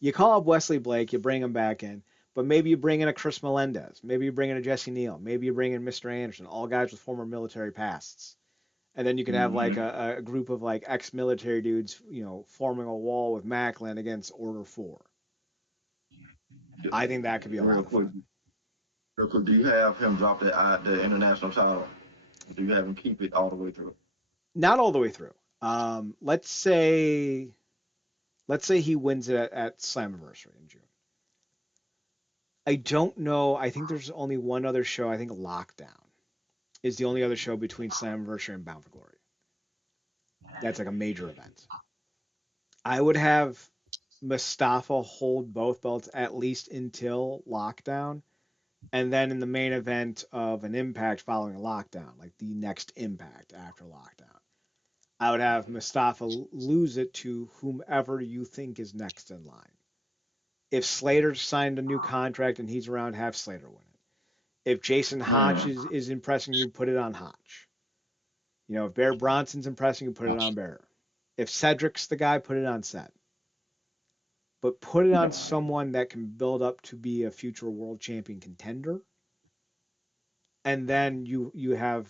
You call up Wesley Blake, you bring him back in, but maybe you bring in a Chris Melendez, maybe you bring in a Jesse Neal, maybe you bring in Mr. Anderson, all guys with former military pasts. And then you could have like Hmm. a group of like ex-military dudes, forming a wall with Macklin against Order 4. I think that could be a lot Real of quick, fun. real quick, do you have him drop the international title? Do you have him keep it all the way through? Not all the way through. Um, let's say let's say he wins it at Slammiversary in June. I don't know. I think there's only one other show. I think Lockdown is the only other show between Slammiversary and Bound for Glory. That's like a major event. I would have Mustafa hold both belts at least until Lockdown, and then in the main event of an Impact following a Lockdown, like the next Impact after Lockdown, I would have Mustafa lose it to whomever you think is next in line. If Slater signed a new contract and he's around, have Slater win it. If Jason Hotch Mm. is impressing you, put it on Hotch. If Bear Bronson's impressing you, put it on Bear. If Cedric's the guy, put it on Ced. But put it on Yeah, someone that can build up to be a future world champion contender. And then you have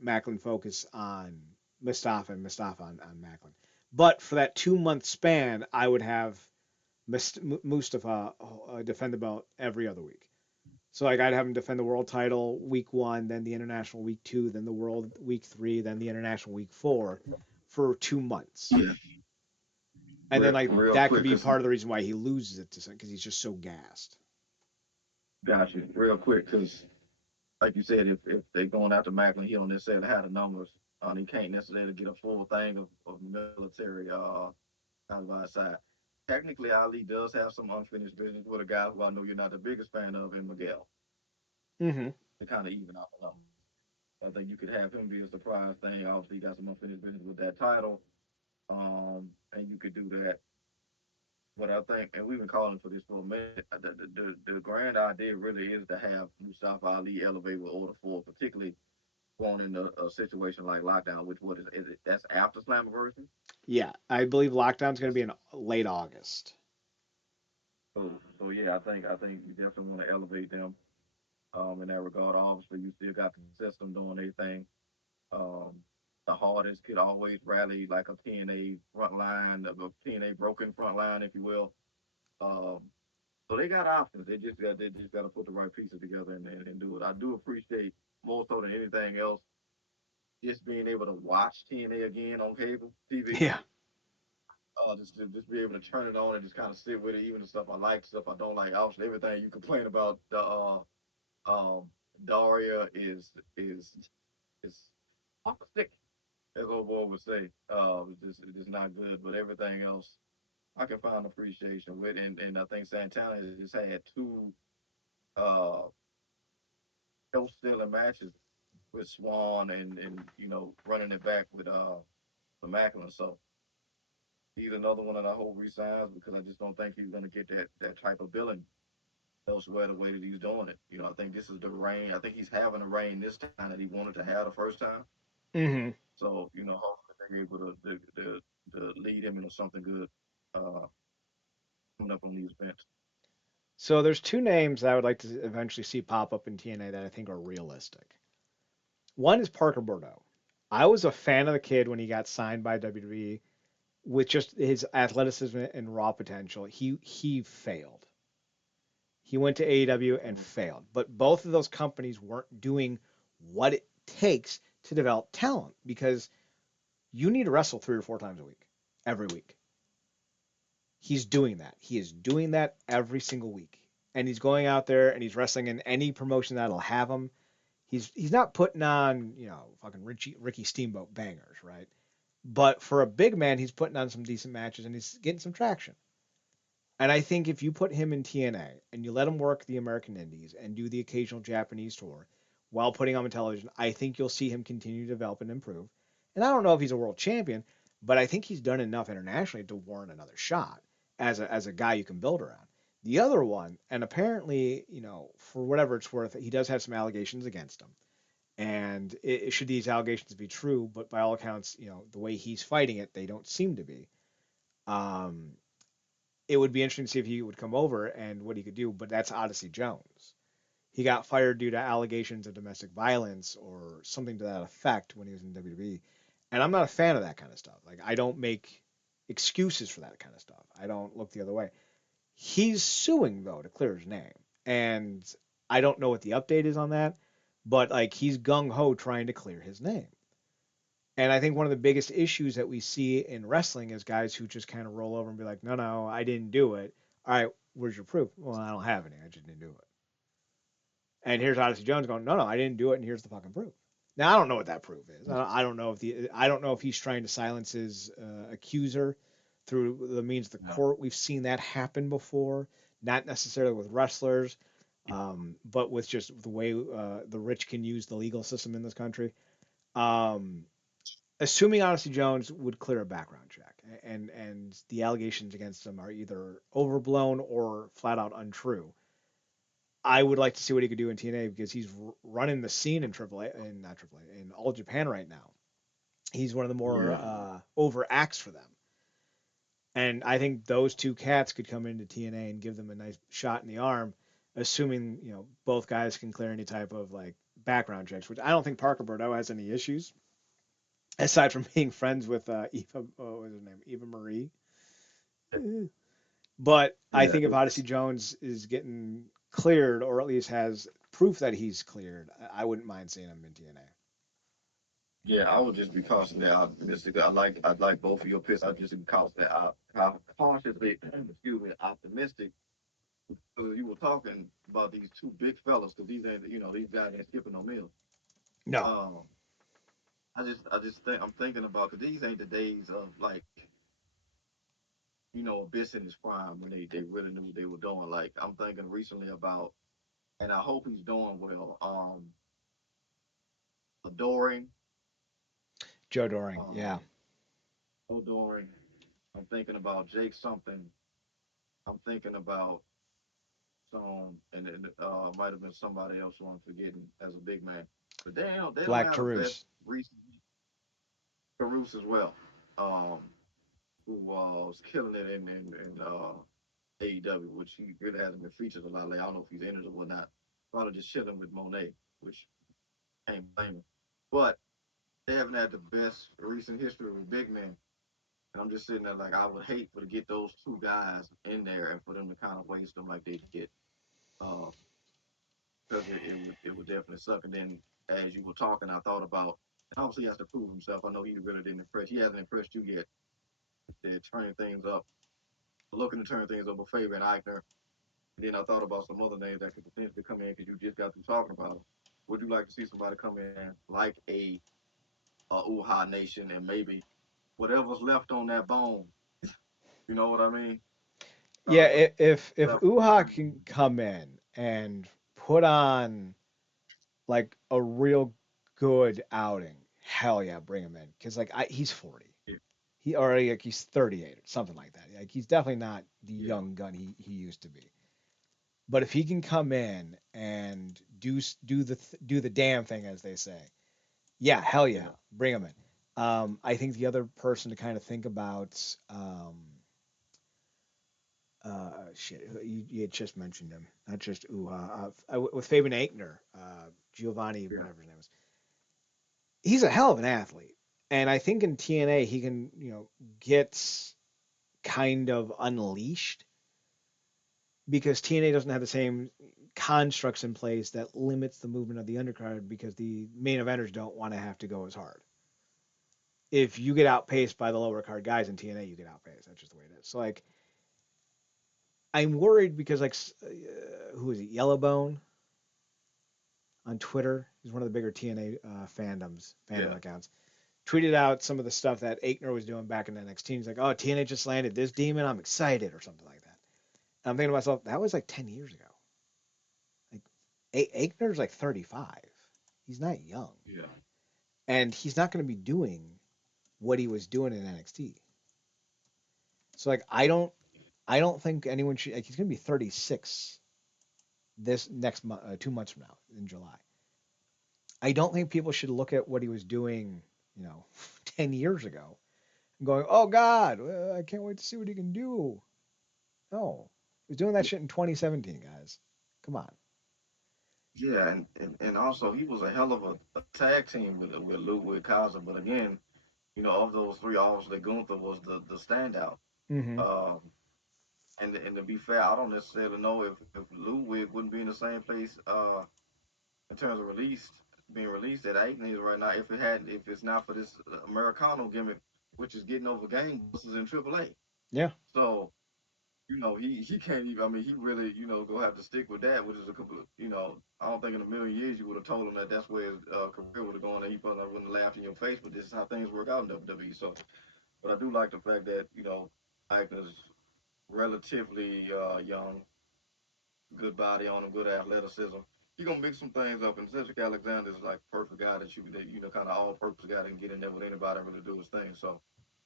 Macklin focus on Mustafa and Mustafa on Macklin. But for that 2 month span, I would have Mustafa defend the belt every other week. So like I'd have him defend the world title week 1, then the international week 2, then the world week 3, then the international week 4 for 2 months. yeah. And then like Real that could quick, be cause part of the reason why he loses it to some because he's just so gassed. got you. Real quick, cause like you said, if they going after Macklin, he don't necessarily have the numbers. He can't necessarily get a full thing of military kind of outside. Technically, Ali does have some unfinished business with a guy who I know you're not the biggest fan of in Miguel Mm-hmm. to kind of even out the numbers. I think you could have him be a surprise thing. Obviously, he got some unfinished business with that title, and you could do that. But I think, and we've been calling for this for a minute. The grand idea really is to have Mustafa Ali elevate with Order Four, particularly going in a situation like lockdown, which is it? That's after Slammiversary. Yeah, I believe lockdown's going to be in late August. So yeah, I think you definitely want to elevate them in that regard. Obviously, you still got the system doing their thing. Um, the hardest could always rally like a TNA front line, a TNA broken front line, if you will. Um, so they got options. They just got to put the right pieces together and do it. I do appreciate more so than anything else just being able to watch TNA again on cable TV. Yeah, Just be able to turn it on and just kind of sit with it, even the stuff I like, stuff I don't like. Obviously, everything you complain about the um Daria is toxic, as old boy would say. It's just not good. But everything else, I can find appreciation with, and I think Santana has just had two uh show stealing matches with Swan and running it back with Macklin. So he's another one that I hope resigns because I just don't think he's going to get that type of billing elsewhere the way that he's doing it. I think this is the reign. I think he's having a reign this time that he wanted to have the first time. hmm. So hopefully they're able to lead him into something good uh, coming up on these events. So there's two names that I would like to eventually see pop up in TNA that I think are realistic. One is Parker Bordeaux. I was a fan of the kid when he got signed by WWE with just his athleticism and raw potential. He failed. He went to AEW and Mm-hmm. failed. But both of those companies weren't doing what it takes to develop talent because you need to wrestle 3 or 4 times a week, every week. He's doing that. He is doing that every single week. And he's going out there and he's wrestling in any promotion that'll have him. He's not putting on, fucking Ricky Steamboat bangers, right? But for a big man, he's putting on some decent matches and he's getting some traction. And I think if you put him in TNA and you let him work the American Indies and do the occasional Japanese tour while putting on television, I think you'll see him continue to develop and improve. And I don't know if he's a world champion, but I think he's done enough internationally to warrant another shot as a guy you can build around. The other one, and apparently, for whatever it's worth, he does have some allegations against him. And should these allegations be true, but by all accounts, the way he's fighting it, they don't seem to be. Um, it would be interesting to see if he would come over and what he could do. But that's Odyssey Jones. He got fired due to allegations of domestic violence or something to that effect when he was in WWE. And I'm not a fan of that kind of stuff. Like I don't make excuses for that kind of stuff. I don't look the other way. He's suing though to clear his name, and I don't know what the update is on that, but like he's gung ho trying to clear his name. And I think one of the biggest issues that we see in wrestling is guys who just kind of roll over and be like, no, no, I didn't do it. All right, where's your proof? Well, I don't have any. I just didn't do it. And here's Odyssey Jones going, no, no, I didn't do it, and here's the fucking proof. Now I don't know what that proof is. I don't know if the I don't know if he's trying to silence his accuser through the means of the Yeah, court. We've seen that happen before, not necessarily with wrestlers, but with just the way the rich can use the legal system in this country. Um, Assuming Odyssey Jones would clear a background check, and the allegations against him are either overblown or flat out untrue. I would like to see what he could do in TNA because he's running the scene in AAA, and not AAA, in All Japan right now. He's one of the more yeah, over acts for them, and I think those two cats could come into TNA and give them a nice shot in the arm, assuming both guys can clear any type of like background checks. Which I don't think Parker Bordeaux has any issues aside from being friends with Eva. What was her name? Eva Marie. But I yeah. think if Odyssey Jones is getting cleared, or at least has proof that he's cleared, I wouldn't mind seeing him in TNA. Yeah, I would just be cautiously optimistic. I like both of your picks. I just be cautiously excuse me optimistic because you were talking about these two big fellas because these ain't these guys ain't skipping no meals. No, Um, I just think I'm thinking about because these ain't the days of like Abyss in his prime when they really knew what they were doing. Like I'm thinking recently about, and I hope he's doing well. Adoring, Joe Doring. Yeah, um, Adoring. I'm thinking about Jake something. I'm thinking about and it might have been somebody else who I'm forgetting as a big man. But they don't Black have the best Caruso. recent Caruso as well. Um, who was killing it in AEW, which he really hasn't been featured a lot lately. I don't know if he's injured or whatnot. Probably just chilling with Monet, which ain't blaming. But they haven't had the best recent history with big men. And I'm just sitting there like I would hate for to get those two guys in there and for them to kind of waste them like they did. Uh, because it would definitely suck. And then as you were talking, I thought about obviously he has to prove himself. I know he really didn't impress. He hasn't impressed you yet. They're turning things up, looking to turn things up with Faber and Eichner. And then I thought about some other names that could potentially come in because you just got through talking about them. Would you like to see somebody come in like a Uha Nation and maybe whatever's left on that bone? You know what I mean? Yeah, if Left Uha on can come in and put on like a real good outing, hell yeah, bring him in. Because like he's 40. yeah, He's 38 or something like that. Like he's definitely not the yeah, young gun he used to be. But if he can come in and do the damn thing as they say, yeah, hell yeah, yeah, bring him in. I think the other person to kind of think about, shit, you had just mentioned him, not just Uha, with Fabian Aichner, Giovanni, yeah, whatever his name is. He's a hell of an athlete, and I think in TNA he can, get kind of unleashed because TNA doesn't have the same constructs in place that limits the movement of the undercard because the main eventers don't want to have to go as hard. If you get outpaced by the lower card guys in TNA, you get outpaced. That's just the way it is. So like, I'm worried because like, who is it? Yellowbone on Twitter. He's one of the bigger TNA fandom yeah, accounts. Tweeted out some of the stuff that Aichner was doing back in NXT. He's like, "Oh, TNA just landed this demon. I'm excited," or something like that. And I'm thinking to myself, that was like 10 years ago. Like, Aichner's like 35. He's not young, yeah. and he's not going to be doing what he was doing in NXT. So like, I don't think anyone should. Like, he's going to be 36 this next month, 2 months from now in July. I don't think people should look at what he was doing, you know, 10 years ago and going, "Oh God, I can't wait to see what he can do." No, he was doing that shit in 2017, guys. Come on. Yeah, and also he was a hell of a tag team with Ludwig Kaiser. But again, of those three, obviously Gunther was the standout. Hmm. Um, and to be fair, I don't necessarily know if Ludwig wouldn't be in the same place in terms of being released that Aiken is right now if it's not for this Americano gimmick, which is getting over gangbusters in AAA. Yeah. So he can't even. I mean, he really gonna have to stick with that, which is a complete. I don't think in a million years you would have told him that that's where his career would have gone, and he probably wouldn't have laughed in your face. But this is how things work out in WWE. So, but I do like the fact that Aiken is relatively young, good body on him, good athleticism. He gonna mix some things up, and Cedric Alexander is like a perfect guy that kind of all purpose guy that can get in there with anybody and really do his thing. So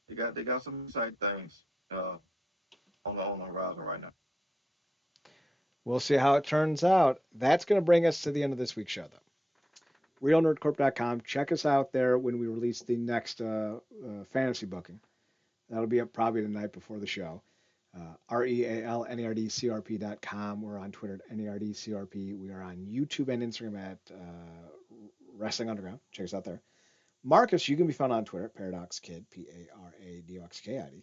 they got some exciting things uh, on the horizon right now. We'll see how it turns out. That's going to bring us to the end of this week's show, though. RealNerdCorp.com. Check us out there when we release the next fantasy booking. That'll be up probably the night before the show. RealNerdCRP.com. We're on Twitter at NERDCRP. We are on YouTube and Instagram at Wrestling Underground. Check us out there. Marcus, you can be found on Twitter at Paradox Kid, PARADOXKID.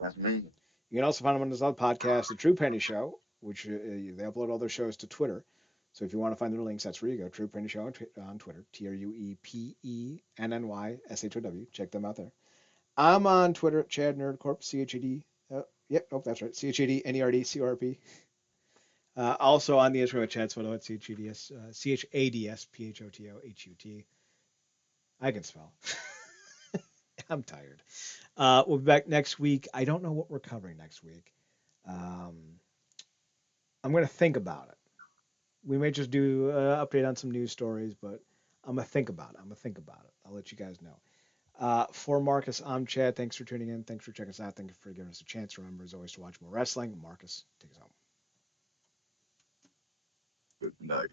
That's me. You can also find them on this other podcast, The True Penny Show, which they upload all their shows to Twitter. So if you want to find their links, that's where you go. True Penny Show on Twitter, TruePennyshow. Check them out there. I'm on Twitter at Chad Nerdcorp, CHAD. Yep, nope, that's right. CHADNERDCRP. Also on the Instagram at Chad's photo at CHADSPHOTOHUT. I can spell. I'm tired. We'll be back next week. I don't know what we're covering next week. Um, I'm going to think about it. We may just do an update on some news stories, but I'm going to think about it. I'm going to think about it. I'll let you guys know. For Marcus, I'm Chad. Thanks for tuning in. Thanks for checking us out. Thank you for giving us a chance. Remember, as always, to watch more wrestling. Marcus, take us home. Good night.